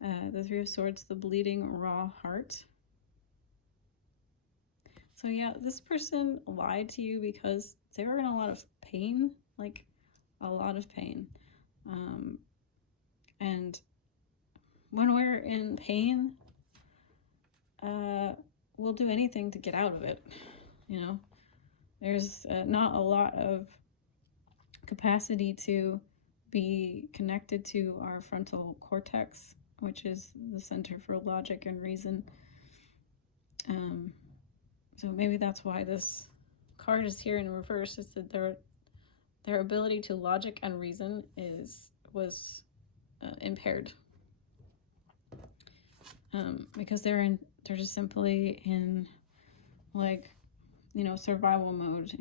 The Three of Swords, the bleeding raw heart. So yeah, this person lied to you because they were in a lot of pain, like a lot of pain. And when we're in pain, we'll do anything to get out of it. There's not a lot of capacity to be connected to our frontal cortex, which is the center for logic and reason. So maybe that's why this card is here in reverse, is that their ability to logic and reason was impaired. because they're just simply in, like, survival mode,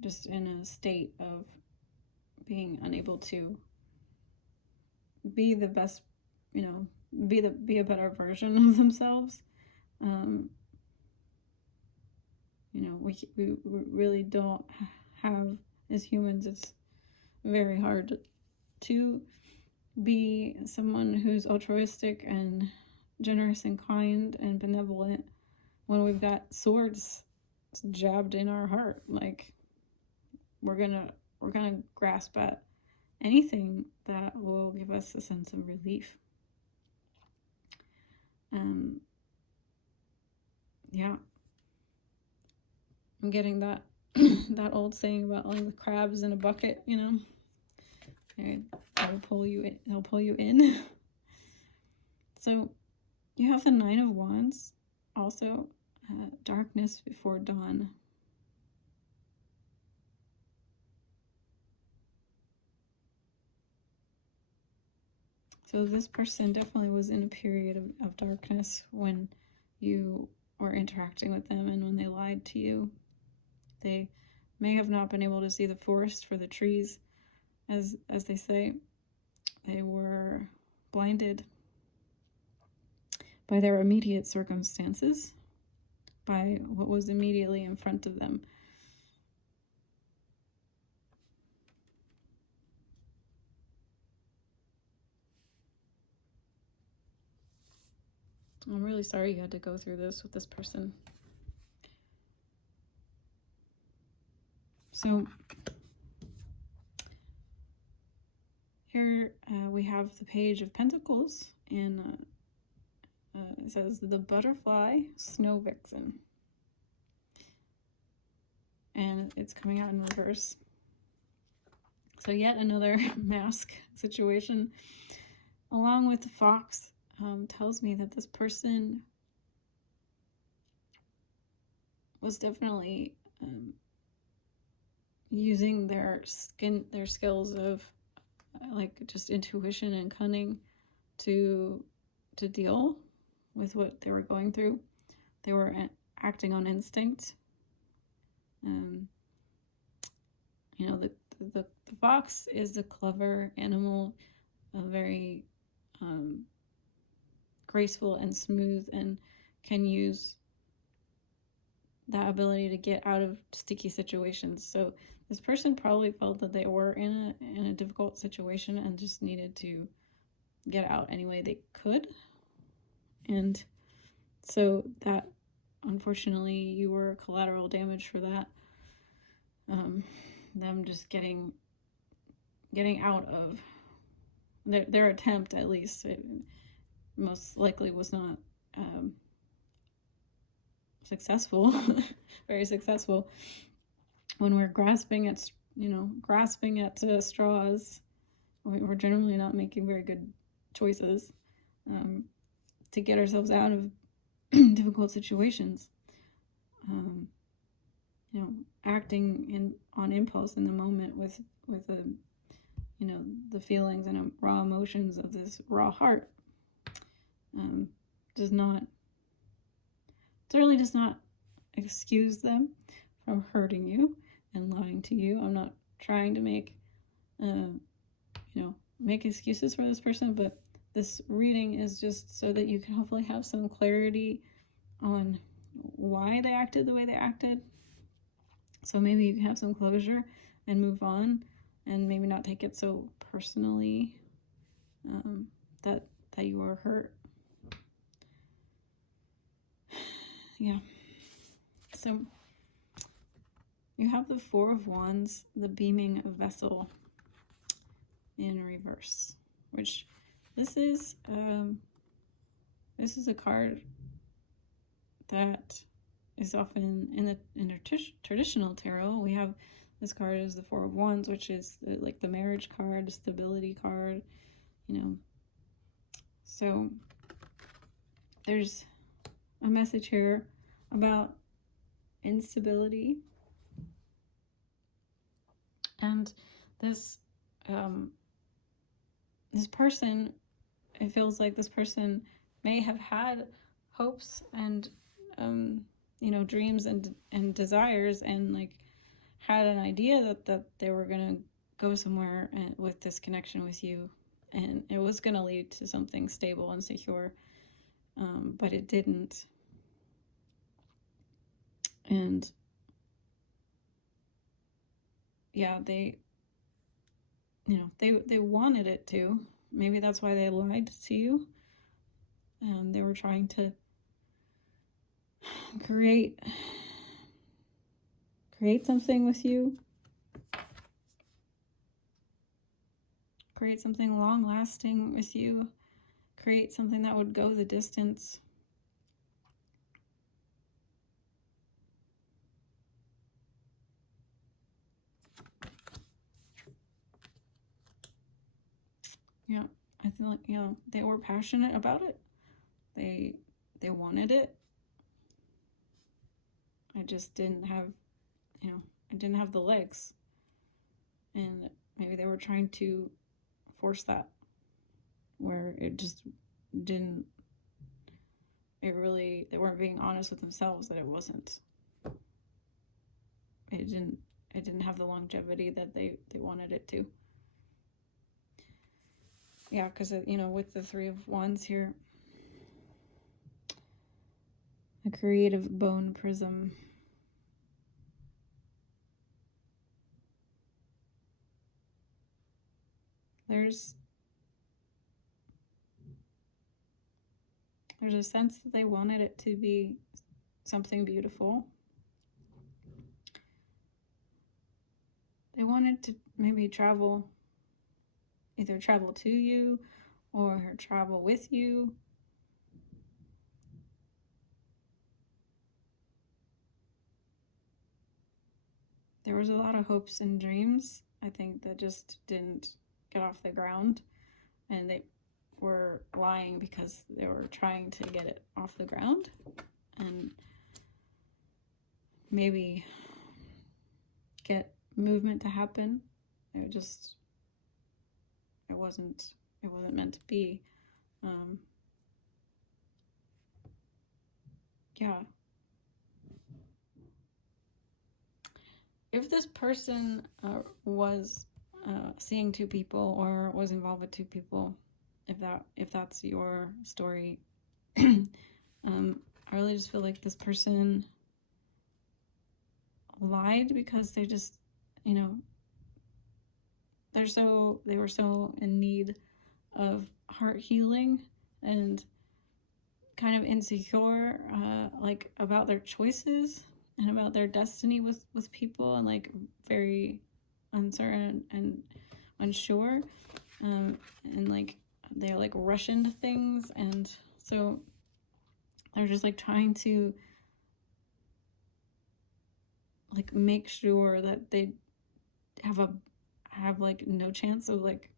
just in a state of being unable to be the best, be a better version of themselves. We really don't have, as humans, it's very hard to be someone who's altruistic and generous and kind and benevolent when we've got swords jabbed in our heart. Like, we're gonna grasp at anything that will give us a sense of relief. Yeah, I'm getting that that old saying about like the crabs in a bucket, They'll pull you in. So you have the Nine of Wands, also darkness before dawn. So this person definitely was in a period of darkness when you were interacting with them, and when they lied to you. They may have not been able to see the forest for the trees, as they say. They were blinded by their immediate circumstances, by what was immediately in front of them. I'm really sorry you had to go through this with this person. So here we have the Page of Pentacles, and it says the butterfly snow vixen. And it's coming out in reverse. So yet another mask situation. Along with the fox, tells me that this person was definitely using their skills of like just intuition and cunning to deal with what they were going through. They were acting on instinct. The fox is a clever animal, a very graceful and smooth, and can use that ability to get out of sticky situations. So this person probably felt that they were in a difficult situation and just needed to get out any way they could. And so that, unfortunately, you were collateral damage for that. Them just getting out of their attempt, at least. It most likely was not successful, very successful. When we're grasping at straws, we're generally not making very good choices to get ourselves out of difficult situations. Acting on impulse in the moment with the feelings and raw emotions of this raw heart certainly does not excuse them from hurting you and lying to you. I'm not trying to make excuses for this person, but this reading is just so that you can hopefully have some clarity on why they acted the way they acted. So maybe you can have some closure and move on, and maybe not take it so personally that you were hurt. Yeah. So you have the Four of Wands, the beaming vessel, in reverse, which this is a card that is often in the traditional tarot. We have this card as the Four of Wands, which is like the marriage card, stability card, So there's a message here about instability, and this person it feels like this person may have had hopes and dreams and desires, and like had an idea that they were gonna go somewhere with this connection with you, and it was gonna lead to something stable and secure, but it didn't. And yeah, they wanted it to. Maybe that's why they lied to you. They were trying to create something with you, create something long lasting with you, create something that would go the distance. Yeah, I feel like, they were passionate about it. They wanted it. I just didn't have, I didn't have the legs. And maybe they were trying to force that, where it just didn't, they weren't being honest with themselves that it didn't have the longevity that they wanted it to. Yeah, because, with the Three of Wands here, a creative bone prism. There's a sense that they wanted it to be something beautiful. They wanted to maybe either travel to you or travel with you. There was a lot of hopes and dreams, I think, that just didn't get off the ground, and they were lying because they were trying to get it off the ground and maybe get movement to happen. It wasn't meant to be. Yeah. If this person was seeing two people or was involved with two people, if that's your story, I really just feel like this person lied because they just, they were so in need of heart healing and kind of insecure, like about their choices and about their destiny with people, and like very uncertain and unsure, and like they like rush into things, and so they're just like trying to like make sure that they have like no chance of like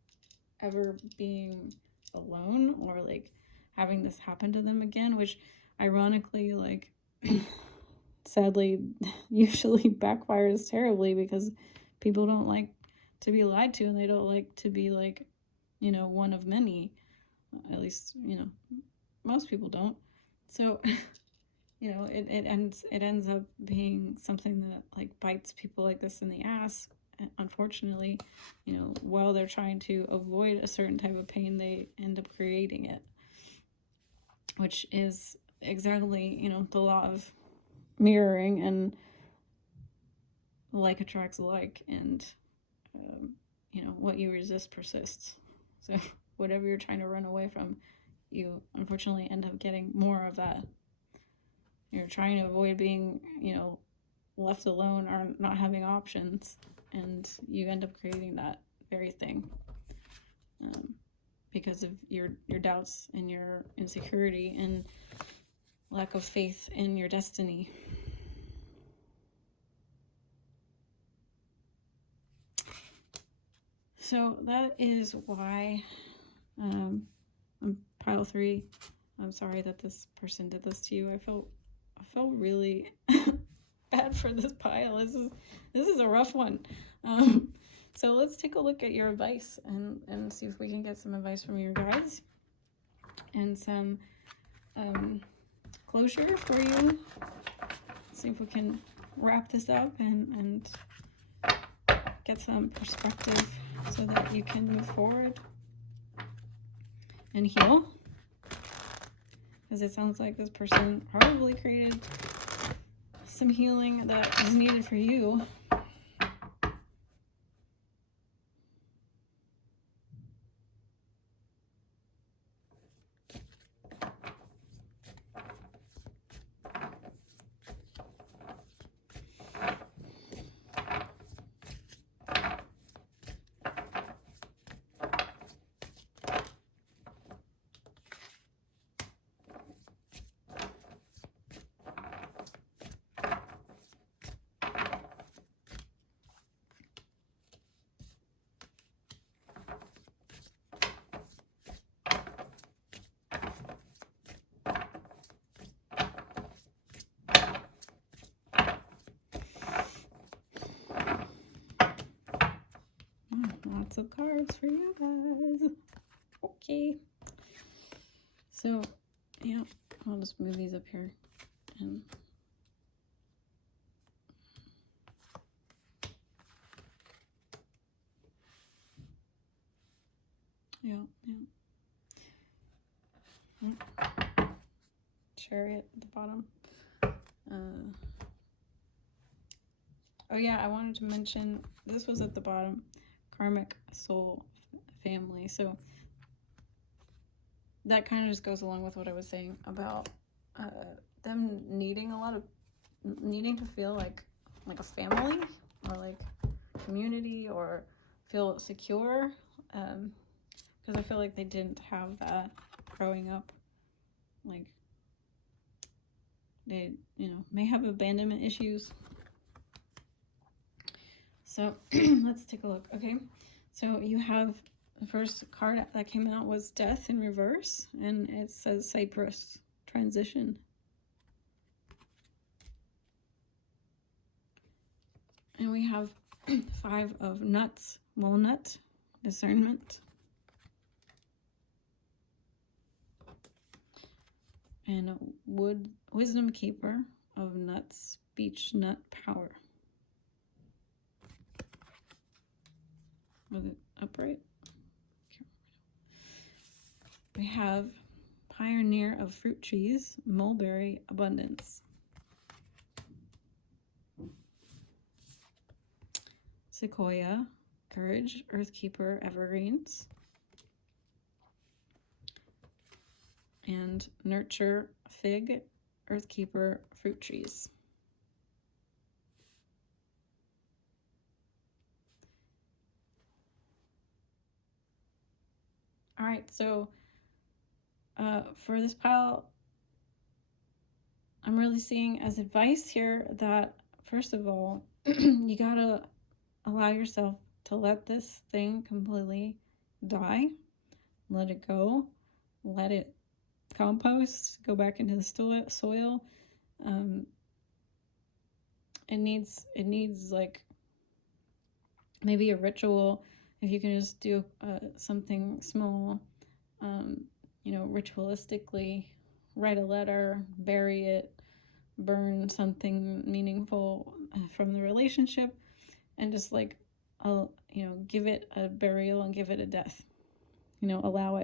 ever being alone or like having this happen to them again, which ironically, like sadly, usually backfires terribly, because people don't like to be lied to, and they don't like to be like, one of many. At least, most people don't. So, it ends up being something that like bites people like this in the ass. Unfortunately, while they're trying to avoid a certain type of pain, they end up creating it, which is exactly, the law of mirroring, and like attracts like, and what you resist persists. So whatever you're trying to run away from, you unfortunately end up getting more of that. You're trying to avoid being, left alone or not having options, and you end up creating that very thing, because of your doubts and your insecurity and lack of faith in your destiny. So that is why on pile 3, I'm sorry that this person did this to you. I felt really bad for this pile. This is a rough one. So let's take a look at your advice and see if we can get some advice from your guides. and some closure for you. Let's see if we can wrap this up and get some perspective so that you can move forward and heal. Because it sounds like this person probably created some healing that is needed for you. Lots of cards for you guys. Okay. So, yeah, I'll just move these up here. And yeah. Chariot at the bottom. Oh yeah, I wanted to mention, this was at the bottom, karmic soul family. So that kind of just goes along with what I was saying about them needing to feel like a family, or like community, or feel secure, because I feel like they didn't have that growing up. Like, they, may have abandonment issues. So let's take a look. Okay, so you have the first card that came out was Death in reverse, and it says Cypress transition. And we have 5 of nuts, walnut, discernment. And a wisdom keeper of nuts, beech nut power. Was it upright? We have pioneer of fruit trees, mulberry abundance. Sequoia, courage, earthkeeper, evergreens. And nurture, fig, earthkeeper, fruit trees. All right, so for this pile, I'm really seeing as advice here that, first of all, you gotta allow yourself to let this thing completely die, let it go, let it compost, go back into the soil. It needs like maybe a ritual. If you can just do something small, ritualistically, write a letter, bury it, burn something meaningful from the relationship, and just like, give it a burial and give it a death. Allow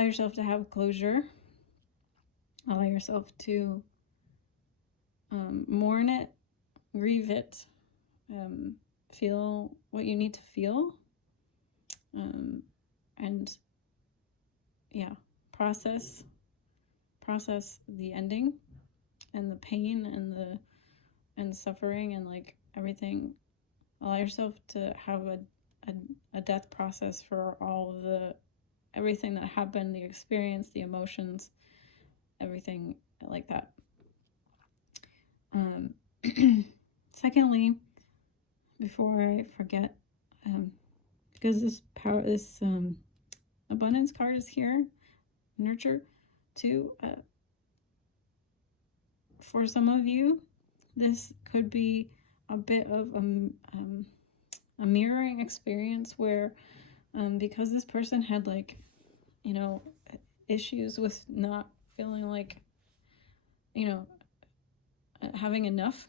yourself to have closure. Allow yourself to mourn it, grieve it, feel what you need to feel, and yeah, process the ending and the pain and the suffering and like everything. Allow yourself to have a death process for all of everything that happened, the experience, the emotions, everything like that. Secondly, before I forget, because this abundance card is here, nurture too. For some of you, this could be a bit of a mirroring experience where because this person had like, you know, issues with not feeling like, you know, having enough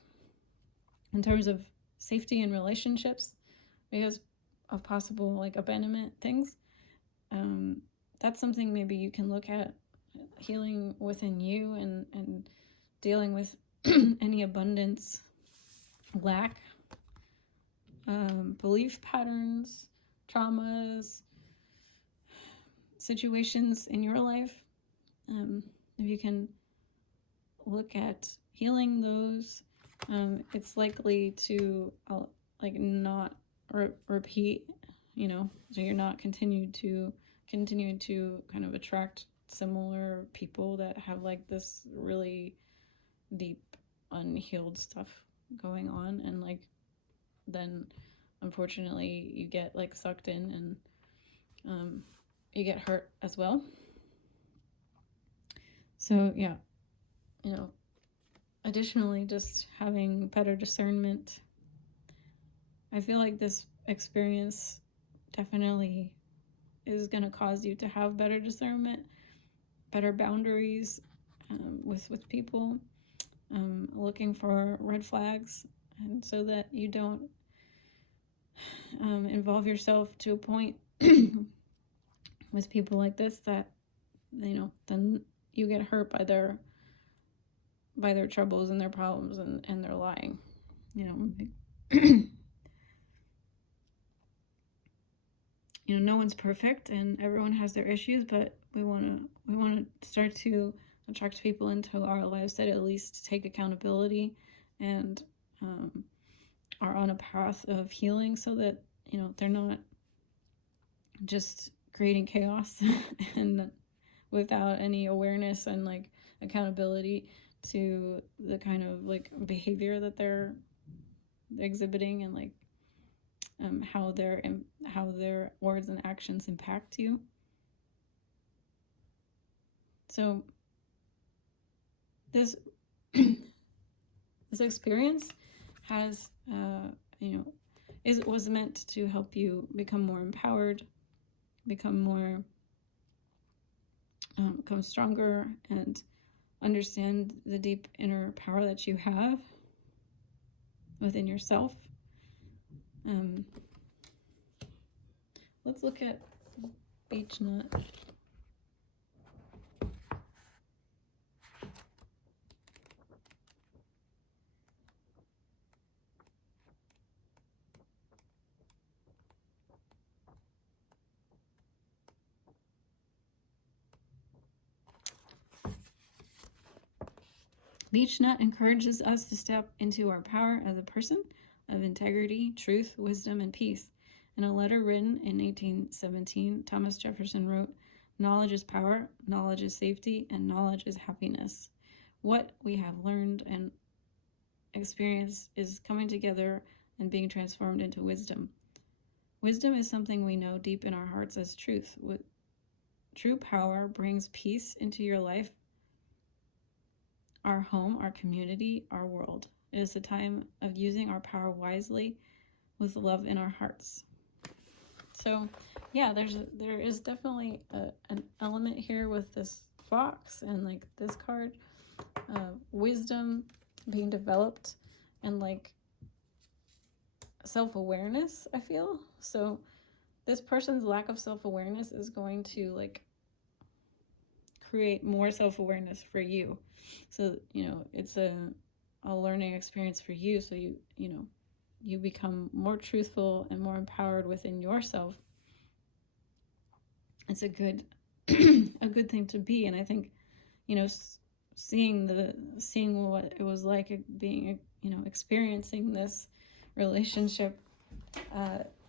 in terms of safety in relationships because of possible like abandonment things. That's something maybe you can look at healing within you and dealing with any abundance, lack, belief patterns, traumas, situations in your life. If you can look at healing those, it's likely to like not repeat, you know, so you're not continuing to kind of attract similar people that have like this really deep unhealed stuff going on, and like then unfortunately you get like sucked in and you get hurt as well. So yeah, you know, additionally, just having better discernment. I feel like this experience definitely is going to cause you to have better discernment, better boundaries with people, looking for red flags, and so that you don't involve yourself to a point with people like this that, you know, then you get hurt by their troubles and their problems and their lying, you know. You know, no one's perfect and everyone has their issues, but we want to start to attract people into our lives that at least take accountability and are on a path of healing, so that, you know, they're not just creating chaos and without any awareness and like accountability to the kind of like behavior that they're exhibiting, and like how their words and actions impact you. So this this experience has you know, was meant to help you become more empowered, become stronger, and understand the deep inner power that you have within yourself. Let's look at beech nut. Beech nut encourages us to step into our power as a person of integrity, truth, wisdom, and peace. In a letter written in 1817, Thomas Jefferson wrote, "Knowledge is power, knowledge is safety, and knowledge is happiness." What we have learned and experienced is coming together and being transformed into wisdom. Wisdom is something we know deep in our hearts as truth. True power brings peace into your life, our home, our community, our world. It is the time of using our power wisely with love in our hearts. So yeah, there is definitely an element here with this box and like this card, wisdom being developed and like self-awareness, I feel. So this person's lack of self-awareness is going to like create more self-awareness for you. So, you know, it's a learning experience for you. So you know, you become more truthful and more empowered within yourself. It's a good a good thing to be. And I think, you know, seeing what it was like being, you know, experiencing this relationship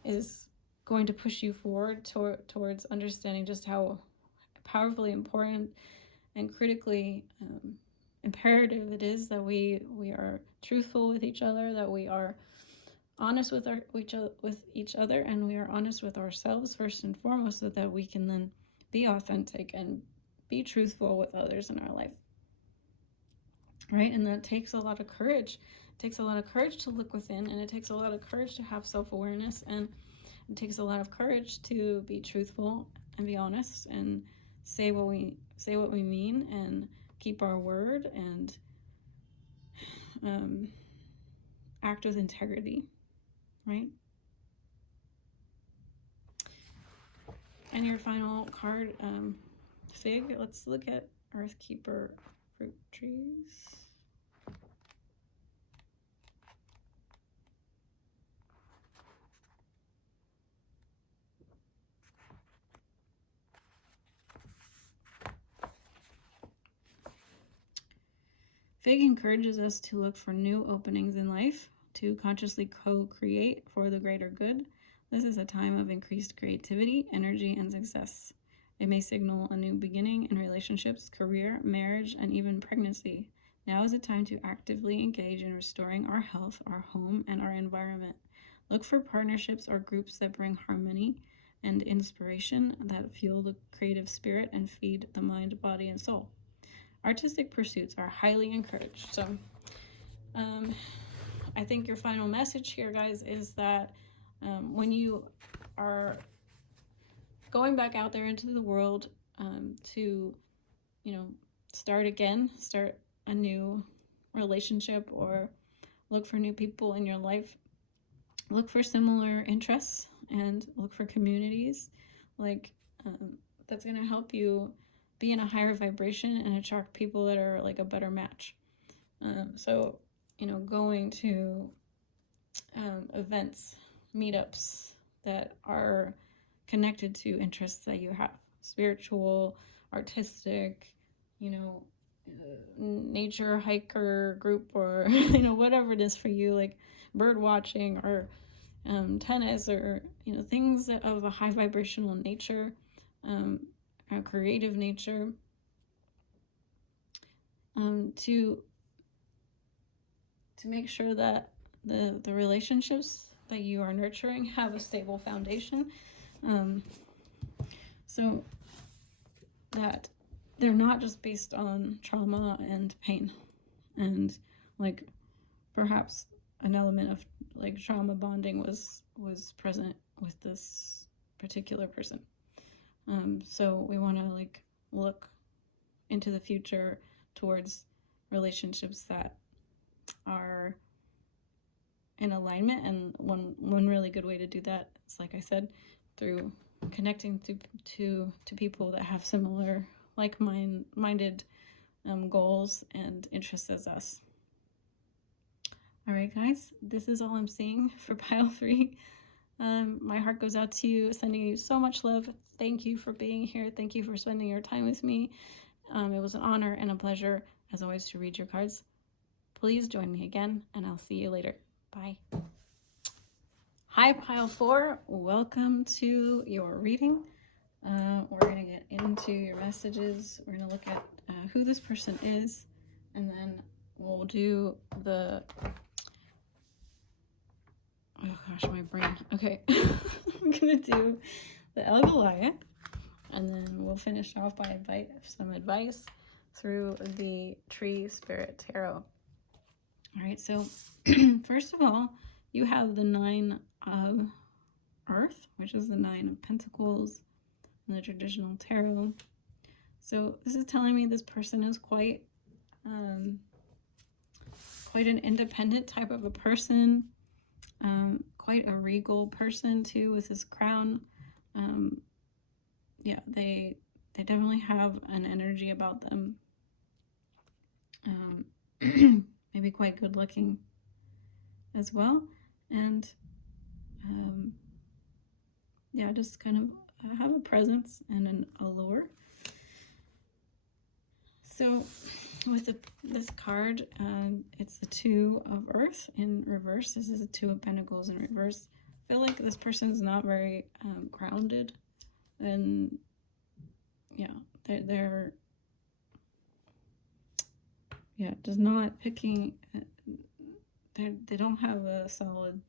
is going to push you forward towards understanding just how powerfully important and critically imperative it is that we are truthful with each other, that we are honest with each other, and we are honest with ourselves first and foremost, so that we can then be authentic and be truthful with others in our life. Right? And that takes a lot of courage. It takes a lot of courage to look within, and it takes a lot of courage to have self-awareness. And It takes a lot of courage to be truthful and be honest and say what we mean and keep our word and act with integrity, right? And your final card, Fig. Let's look at Earthkeeper fruit trees. Fig encourages us to look for new openings in life, to consciously co-create for the greater good. This is a time of increased creativity, energy, and success. It may signal a new beginning in relationships, career, marriage, and even pregnancy. Now is the time to actively engage in restoring our health, our home, and our environment. Look for partnerships or groups that bring harmony and inspiration, that fuel the creative spirit and feed the mind, body, and soul. Artistic pursuits are highly encouraged. So I think your final message here, guys, is that when you are going back out there into the world to, start a new relationship or look for new people in your life, look for similar interests and look for communities that's going to help you be in a higher vibration and attract people that are like a better match. So, going to events, meetups that are connected to interests that you have, spiritual, artistic, nature hiker group, or whatever it is for you, like bird watching or tennis, or things of a high vibrational nature, a creative nature, to make sure that the relationships that you are nurturing have a stable foundation, so that they're not just based on trauma and pain, and like perhaps an element of like trauma bonding was present with this particular person. So we want to like look into the future towards relationships that are in alignment, and one really good way to do that is, like I said, through connecting to people that have similar like-minded goals and interests as us. All right, guys, this is all I'm seeing for pile 3. My heart goes out to you, sending you so much love. Thank you for being here. Thank you for spending your time with me. It was an honor and a pleasure, as always, to read your cards. Please join me again, and I'll see you later. Bye. Hi, pile 4. Welcome to your reading. We're going to get into your messages. We're going to look at who this person is, and then we'll do the... Oh gosh, my brain. Okay. I'm going to do the Goliath, and then we'll finish off by some advice through the Tree Spirit Tarot. All right, so first of all, you have the 9 of Earth, which is the 9 of Pentacles in the traditional tarot. So this is telling me this person is quite an independent type of a person, quite a regal person too, with his crown. Yeah, they definitely have an energy about them. Maybe quite good looking as well, and yeah, just kind of have a presence and an allure. So with this card, it's the 2 of Earth in reverse. This is the 2 of Pentacles in reverse. I feel like this person's not very grounded, and yeah, they're just not picking. They don't have a solid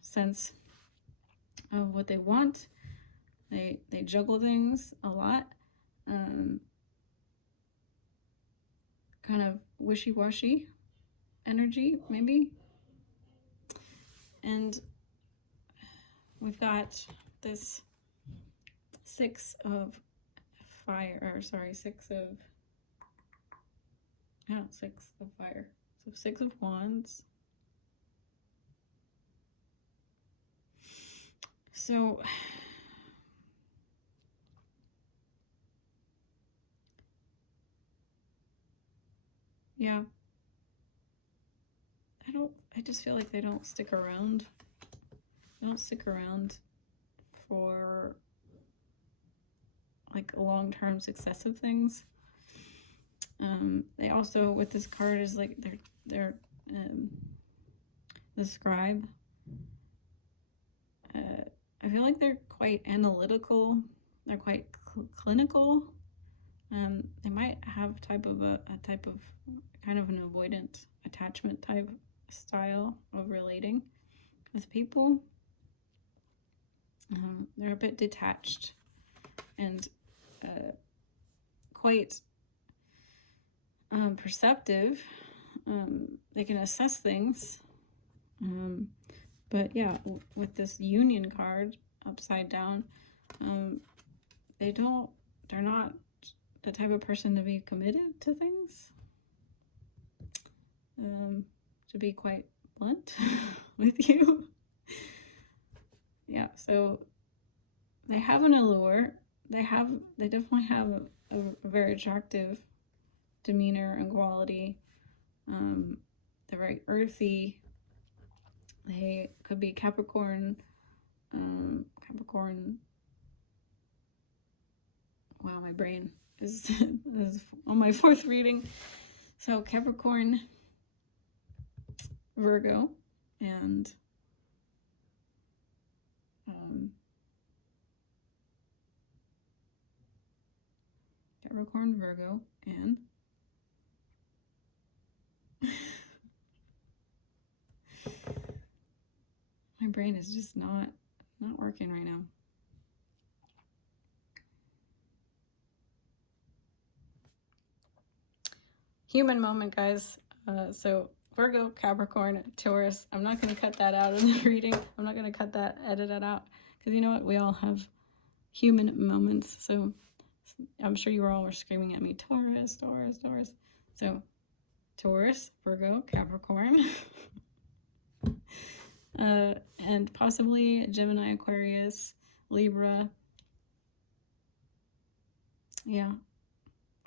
sense of what they want. They juggle things a lot, kind of wishy-washy energy, maybe. And we've got this six of fire. So six of wands. So yeah, I just feel like they don't stick around. They don't stick around for like long-term success of things. They also, with this card, is like they're the scribe. I feel like they're quite analytical. They're quite clinical. They might have a type of kind of an avoidant attachment type style of relating with people. They're a bit detached and quite perceptive. They can assess things. But yeah, with this union card upside down, they're not the type of person to be committed to things. To be quite blunt with you. Yeah, so they have an allure. They definitely have a very attractive demeanor and quality. They're very earthy. They could be Capricorn. Wow, my brain is on my fourth reading. So Capricorn, Virgo, and Capricorn, Virgo, and my brain is just not working right now. Human moment, guys. So Virgo, Capricorn, Taurus. I'm not going to cut that out of the reading. I'm not going to edit that out. Because you know what? We all have human moments. So I'm sure you all were screaming at me, Taurus, Taurus, Taurus. So Taurus, Virgo, Capricorn. And possibly Gemini, Aquarius, Libra. Yeah.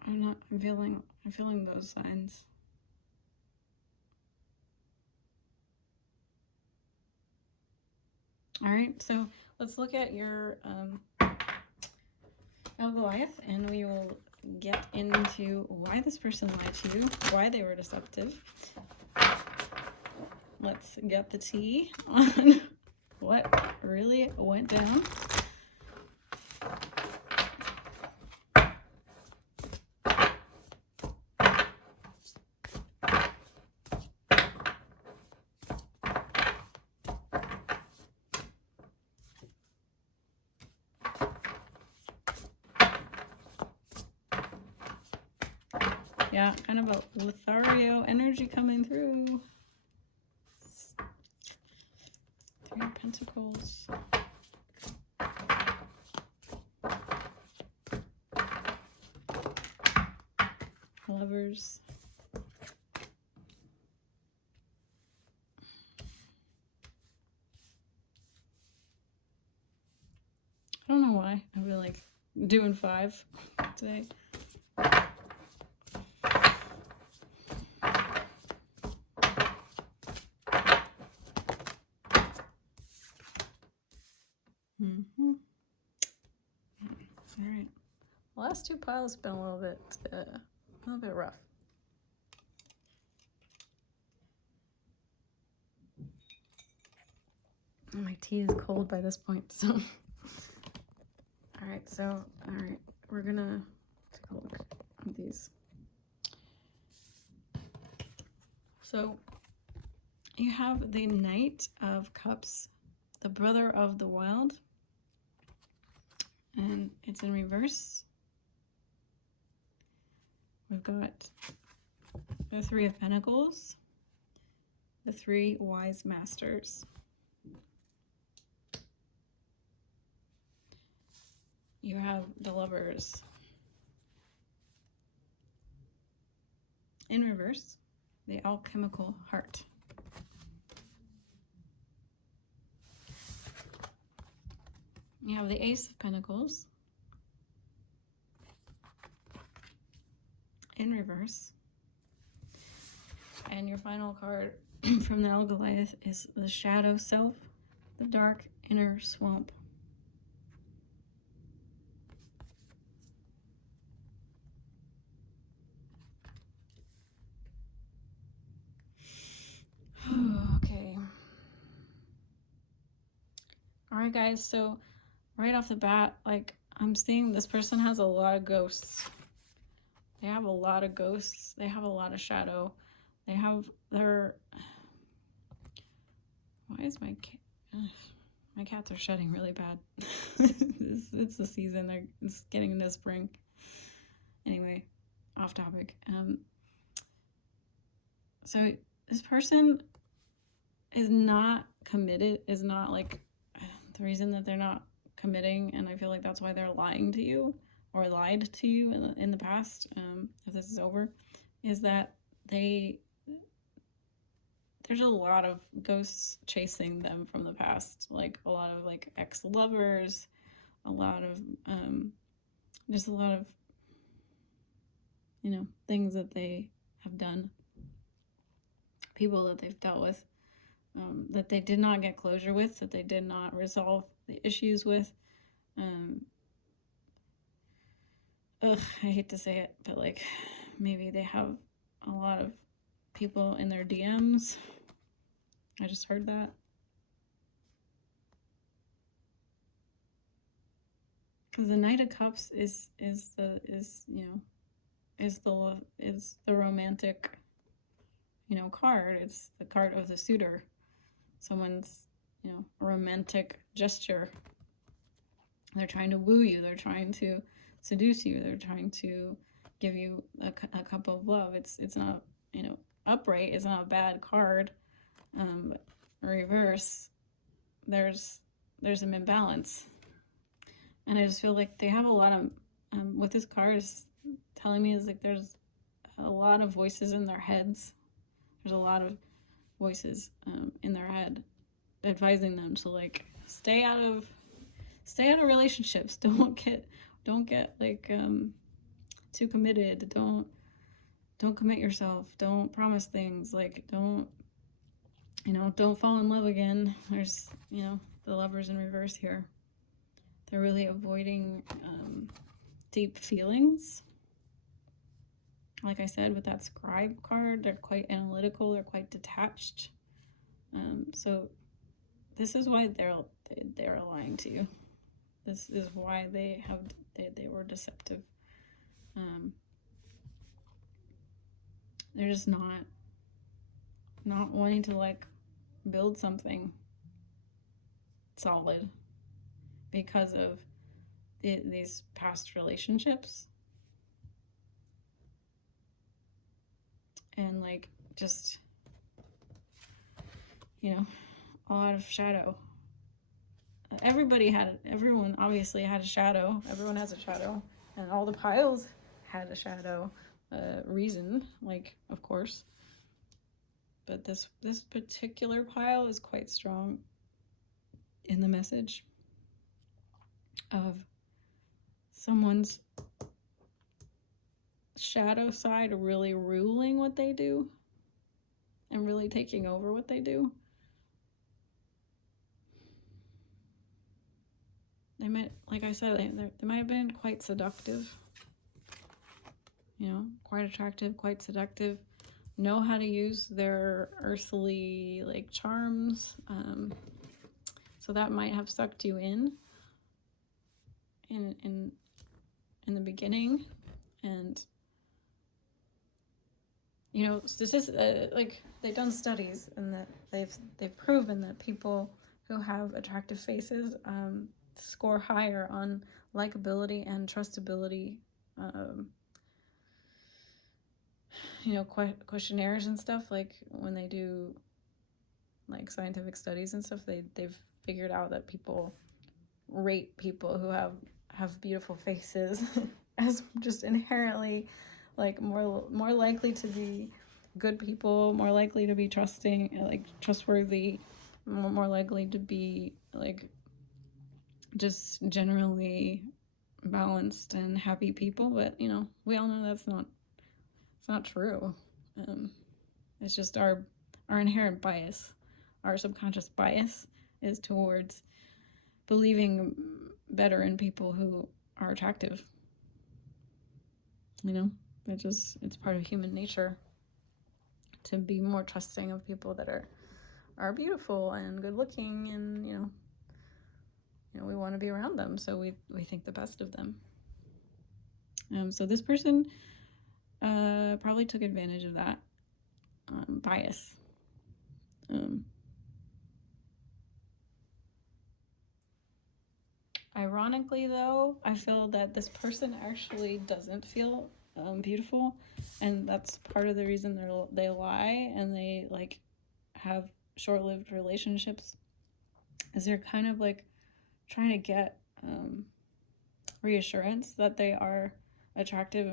I'm feeling those signs. All right, so let's look at your Goliath, and we will get into why this person lied to you, why they were deceptive. Let's get the tea on what really went down. Yeah, kind of a Lothario energy coming through. Three of Pentacles. Lovers. I don't know why. I feel like doing 5 today. All right. The last 2 piles have been a little bit rough. My tea is cold by this point, so. All right, we're gonna take a look at these. So you have the Knight of Cups, the Brother of the Wild, and it's in reverse. We've got the 3 of Pentacles, the 3 Wise Masters. you have the Lovers in reverse, the alchemical heart. You have the Ace of Pentacles in reverse. And your final card from the Goliath is the Shadow Self, the dark inner swamp. Okay. All right, guys. So right off the bat, like, I'm seeing this person has a lot of ghosts. They have a lot of ghosts. They have a lot of shadow. They have their... Why is my cat... My cats are shedding really bad. It's the season. It's getting into spring. Anyway, off topic. So this person is not committed, is not like the reason that they're not committing, and I feel like that's why they're lying to you or lied to you in the past, if this is over, is that there's a lot of ghosts chasing them from the past, like a lot of like ex-lovers, a lot of just a lot of, you know, things that they have done, people that they've dealt with, that they did not get closure with, that they did not resolve the issues with. I hate to say it, but like maybe they have a lot of people in their DMs. I just heard that. Because the Knight of Cups is the romantic, you know, card. It's the card of the suitor. Someone's, you know, romantic gesture. They're trying to woo you. They're trying to seduce you. They're trying to give you a cup of love. It's not, you know, upright. It's not a bad card. Reverse, there's an imbalance. And I just feel like they have a lot of, what this card is telling me is like there's a lot of voices in their heads. There's a lot of voices in their head advising them to like stay out of relationships. Don't get like too committed. Don't commit yourself. Don't promise things. Like don't fall in love again. There's, you know, the Lovers in reverse here. They're really avoiding deep feelings. Like I said, with that Scribe card, they're quite analytical. They're quite detached. So this is why they're lying to you. This is why they were deceptive. They're just not wanting to like build something solid because of these past relationships, and like just, you know, a lot of shadow. Everyone obviously had a shadow. Everyone has a shadow, and all the piles had a shadow reason, like, of course. But this particular pile is quite strong in the message of someone's shadow side really ruling what they do and really taking over what they do. They might, like I said, they might have been quite seductive, you know, quite attractive, quite seductive, know how to use their earthly like charms, so that might have sucked you in the beginning. And you know, like they've done studies, and that they've proven that people who have attractive faces score higher on likability and trustability, you know, questionnaires and stuff. Like when they do like scientific studies and stuff, they've figured out that people rate people who have have beautiful faces as just inherently like more likely to be good people, more likely to be trustworthy, more likely to be like just generally balanced and happy people. But we all know it's not true. It's just our inherent bias, our subconscious bias is towards believing better in people who are attractive. It's part of human nature to be more trusting of people that are beautiful and good looking, and we want to be around them, so we think the best of them. So this person probably took advantage of that bias. Ironically, though, I feel that this person actually doesn't feel beautiful, and that's part of the reason they lie and they like have short-lived relationships, is they're kind of like trying to get reassurance that they are attractive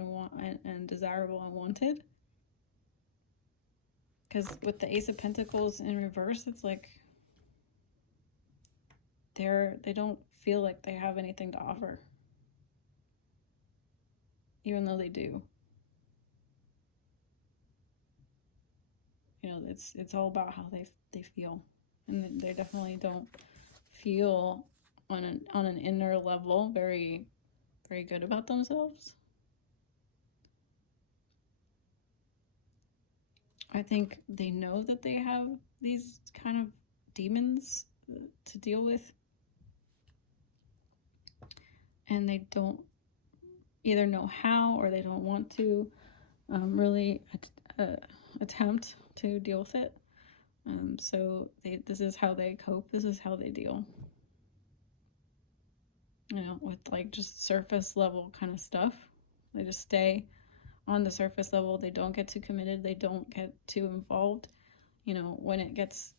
and desirable and wanted. Because with the Ace of Pentacles in reverse, it's like they don't feel like they have anything to offer, even though they do. It's all about how they feel, and they definitely don't feel on an inner level very, very good about themselves. I think they know that they have these kind of demons to deal with, and they don't either know how or they don't want to really attempt to deal with it. So this is how they cope. This is how they deal. With like just surface level kind of stuff. They just stay on the surface level. They don't get too committed. They don't get too involved. When it gets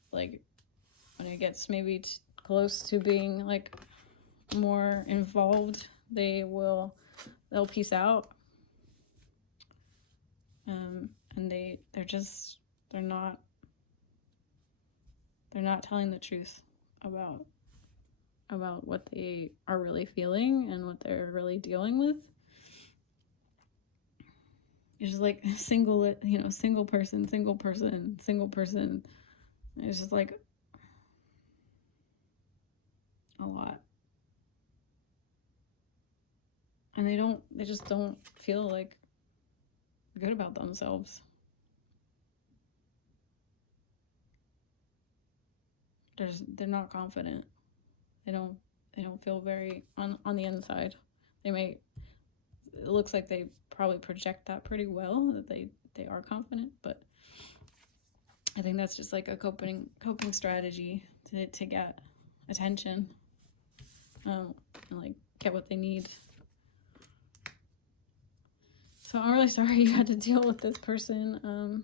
maybe close to being like more involved, they'll peace out. And they're not telling the truth about what they are really feeling and what they're really dealing with. It's just like single person. It's just like a lot. And they just don't feel like good about themselves. They're not confident. They don't feel very on the inside. It looks like they probably project that pretty well, that they are confident, but I think that's just like a coping strategy to get attention, and like get what they need. So I'm really sorry you had to deal with this person.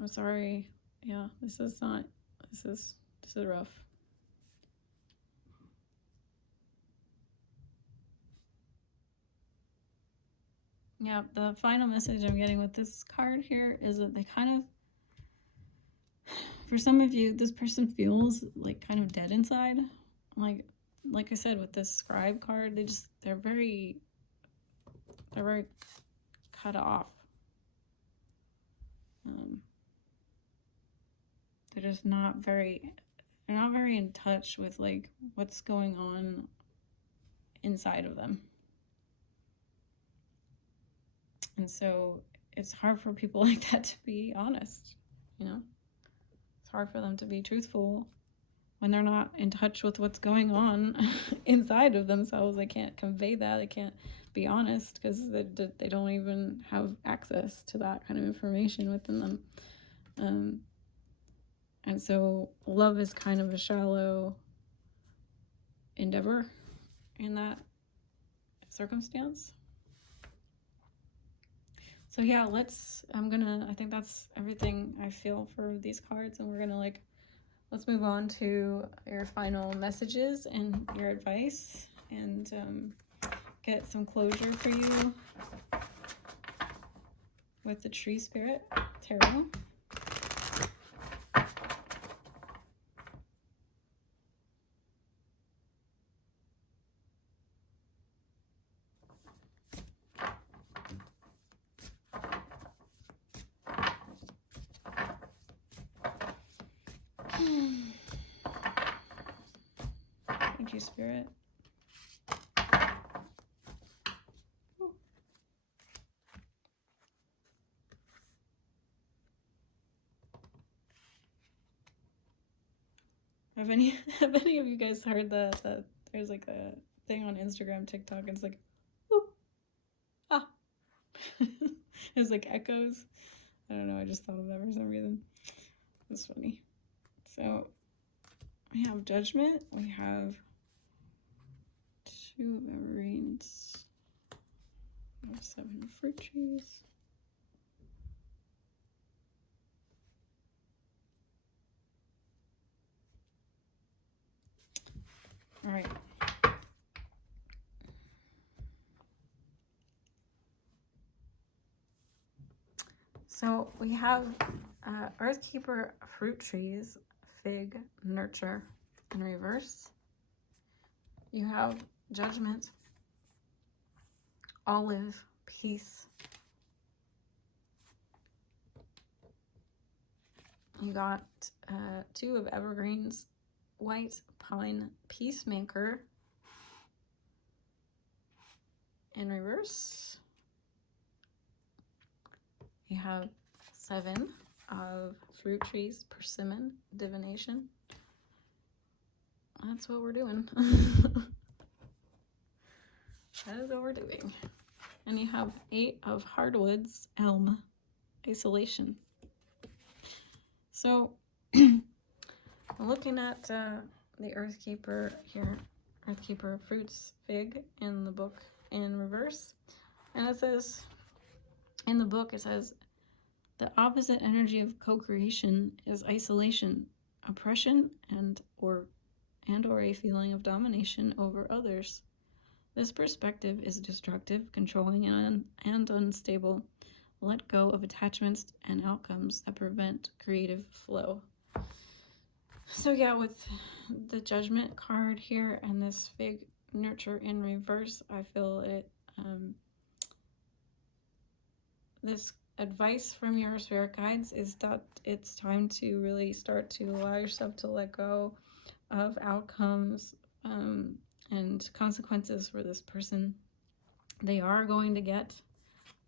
I'm sorry. Yeah, this is rough. Yeah, the final message I'm getting with this card here is that they kind of, for some of you, this person feels like kind of dead inside. Like I said, with this scribe card, they're very cut off. They're just not very in touch with like what's going on inside of them. And so it's hard for people like that to be honest, It's hard for them to be truthful when they're not in touch with what's going on inside of themselves. They can't convey that. They can't be honest because they don't even have access to that kind of information within them. And so love is kind of a shallow endeavor in that circumstance. So yeah, I think that's everything I feel for these cards, and let's move on to your final messages and your advice. and get some closure for you with the Tree Spirit Tarot. Thank you, Spirit. Have any of you guys heard that there's like a thing on Instagram, TikTok, it's like, ooh, ah. It's like echoes. I don't know, I just thought of that for some reason. That's funny. So we have Judgment, we have 2 of Evergreens, we have 7 of Fruit Trees. All right. So we have Earthkeeper, Fruit Trees, Fig, Nurture in reverse. You have Judgment, Olive, Peace. You got 2 of Evergreens, White, Pine, Peacemaker in reverse. You have 7 of Fruit Trees, Persimmon, Divination. That's what we're doing. That is what we're doing. And you have 8 of Hardwoods, Elm, Isolation. So, looking at the Earthkeeper here, Earthkeeper Fruits Fig in the book in reverse. And it says, in the book, it says, the opposite energy of co-creation is isolation, oppression, and or a feeling of domination over others. This perspective is destructive, controlling, and unstable. Let go of attachments and outcomes that prevent creative flow. So yeah, with the Judgment card here and this Fig Nurture in reverse, I feel it, this advice from your spirit guides is that it's time to really start to allow yourself to let go of outcomes and consequences for this person. They are going to get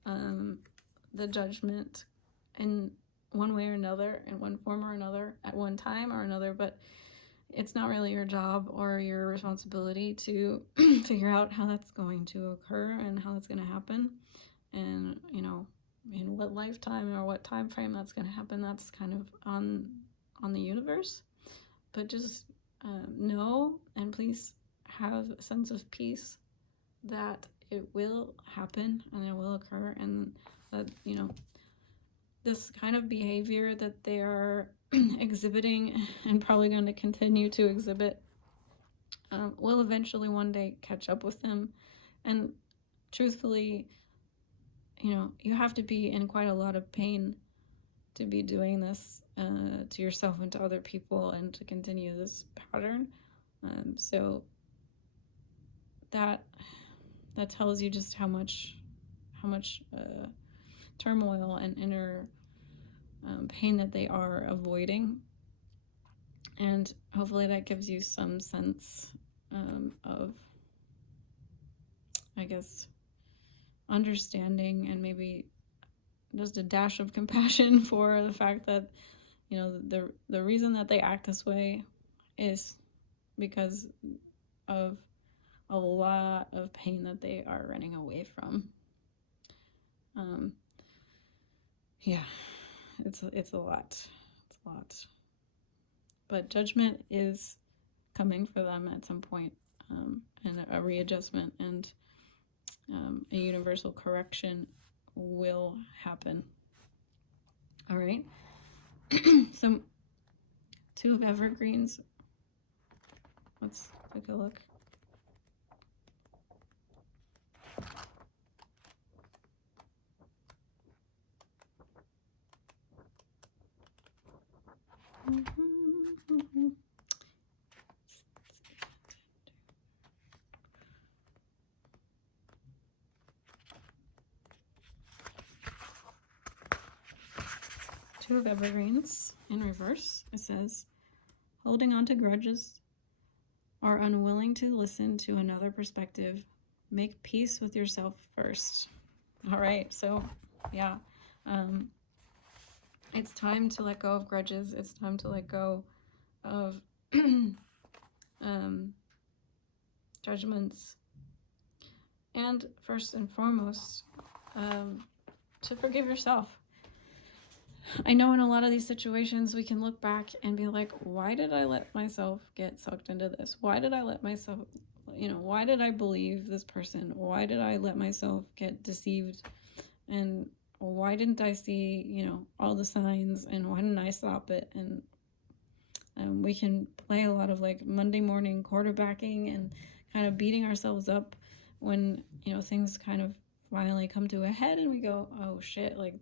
the judgment in one way or another, in one form or another, at one time or another, but it's not really your job or your responsibility to figure out how that's going to occur and how that's going to happen, and you know, in what lifetime or what time frame that's going to happen. That's kind of on the universe. But just know, and please have a sense of peace that it will happen and it will occur, and that, you know, this kind of behavior that they are exhibiting and probably going to continue to exhibit will eventually one day catch up with them. And truthfully, you know, you have to be in quite a lot of pain to be doing this to yourself and to other people and to continue this pattern. So that tells you just how much turmoil and inner pain that they are avoiding. And hopefully that gives you some sense of, I guess, understanding and maybe just a dash of compassion for the fact that, you know, the reason that they act this way is because of a lot of pain that they are running away from. Yeah, it's a lot. It's a lot. But judgment is coming for them at some point, and a readjustment and a universal correction will happen. All right. So 2 of Evergreens. Let's take a look. Two of Evergreens in reverse. It says, holding on to grudges or unwilling to listen to another perspective. Make peace with yourself first. All right, so yeah, it's time to let go of grudges. It's time to let go of judgments. And first and foremost, to forgive yourself. I know in a lot of these situations we can look back and be like, why did I let myself get sucked into this? Why did I let myself, why did I believe this person? Why did I let myself get deceived? And why didn't I see, all the signs? And why didn't I stop it? And we can play a lot of like Monday morning quarterbacking and kind of beating ourselves up when, things kind of finally come to a head and we go, oh shit, like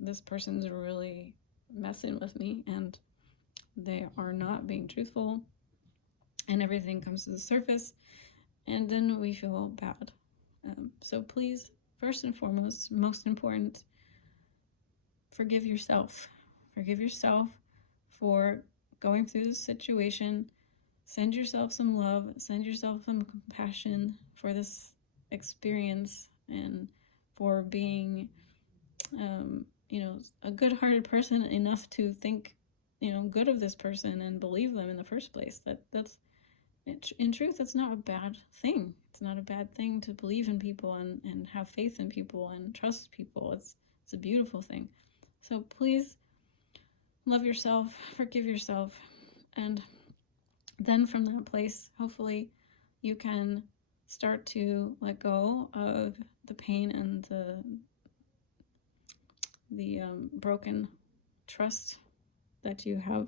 this person's really messing with me and they are not being truthful, and everything comes to the surface, and then we feel bad. So please, first and foremost, most important, forgive yourself. Forgive yourself for going through this situation. Send yourself some love, send yourself some compassion for this experience, and for being a good-hearted person enough to think, good of this person and believe them in the first place. That's in truth, it's not a bad thing. It's not a bad thing to believe in people and have faith in people and trust people. It's a beautiful thing. So please love yourself, forgive yourself, and then from that place, hopefully you can start to let go of the pain and the broken trust that you have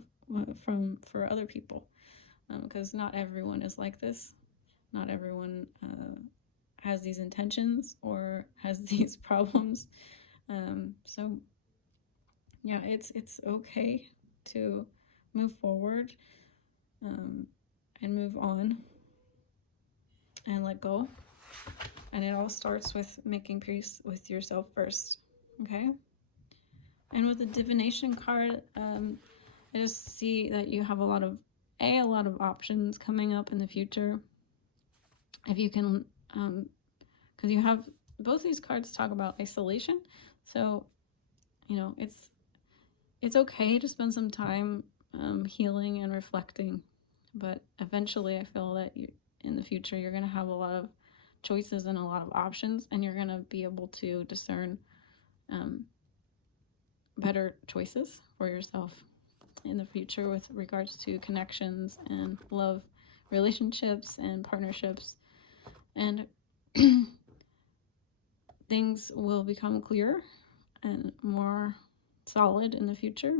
for other people, because not everyone is like this. Not everyone has these intentions or has these problems. So yeah, it's okay to move forward and move on and let go. And it all starts with making peace with yourself first. Okay? And with the divination card, I just see that you have a lot of options coming up in the future. If you can, because you have, both these cards talk about isolation. So, it's okay to spend some time healing and reflecting. But eventually I feel that in the future, you're going to have a lot of choices and a lot of options, and you're going to be able to discern better choices for yourself in the future with regards to connections and love, relationships and partnerships. And things will become clearer and more solid in the future.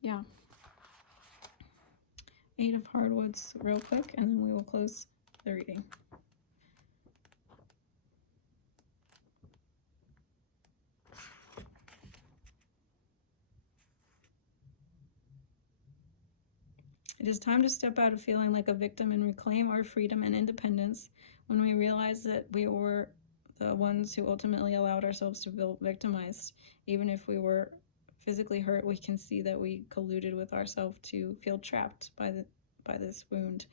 Yeah. 8 of Hardwoods real quick, and then we will close the reading. It is time to step out of feeling like a victim and reclaim our freedom and independence when we realize that we were the ones who ultimately allowed ourselves to feel victimized. Even if we were physically hurt, we can see that we colluded with ourselves to feel trapped by this wound.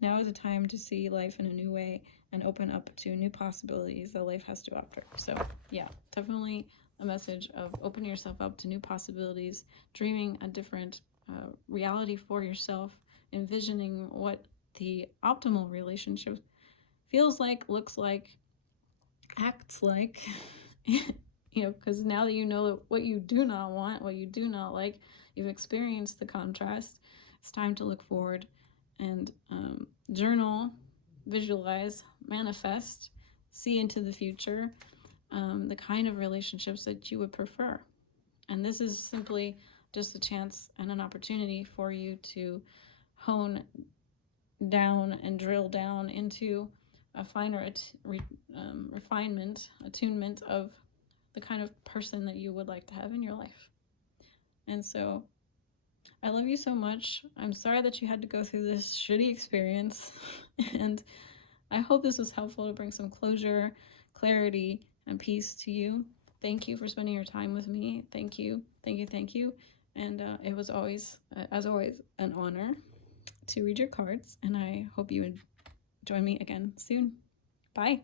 Now is the time to see life in a new way and open up to new possibilities that life has to offer. So yeah, definitely a message of opening yourself up to new possibilities, dreaming a different reality for yourself, envisioning what the optimal relationship feels like, looks like, acts like, because now that you know what you do not want, what you do not like, you've experienced the contrast, it's time to look forward and journal, visualize, manifest, see into the future, the kind of relationships that you would prefer. And this is simply just a chance and an opportunity for you to hone down and drill down into a finer refinement, attunement of the kind of person that you would like to have in your life. And so I love you so much. I'm sorry that you had to go through this shitty experience. And I hope this was helpful to bring some closure, clarity, and peace to you. thank you for spending your time with me. Thank you. And it was always, as always, an honor to read your cards, and I hope you would join me again soon. Bye.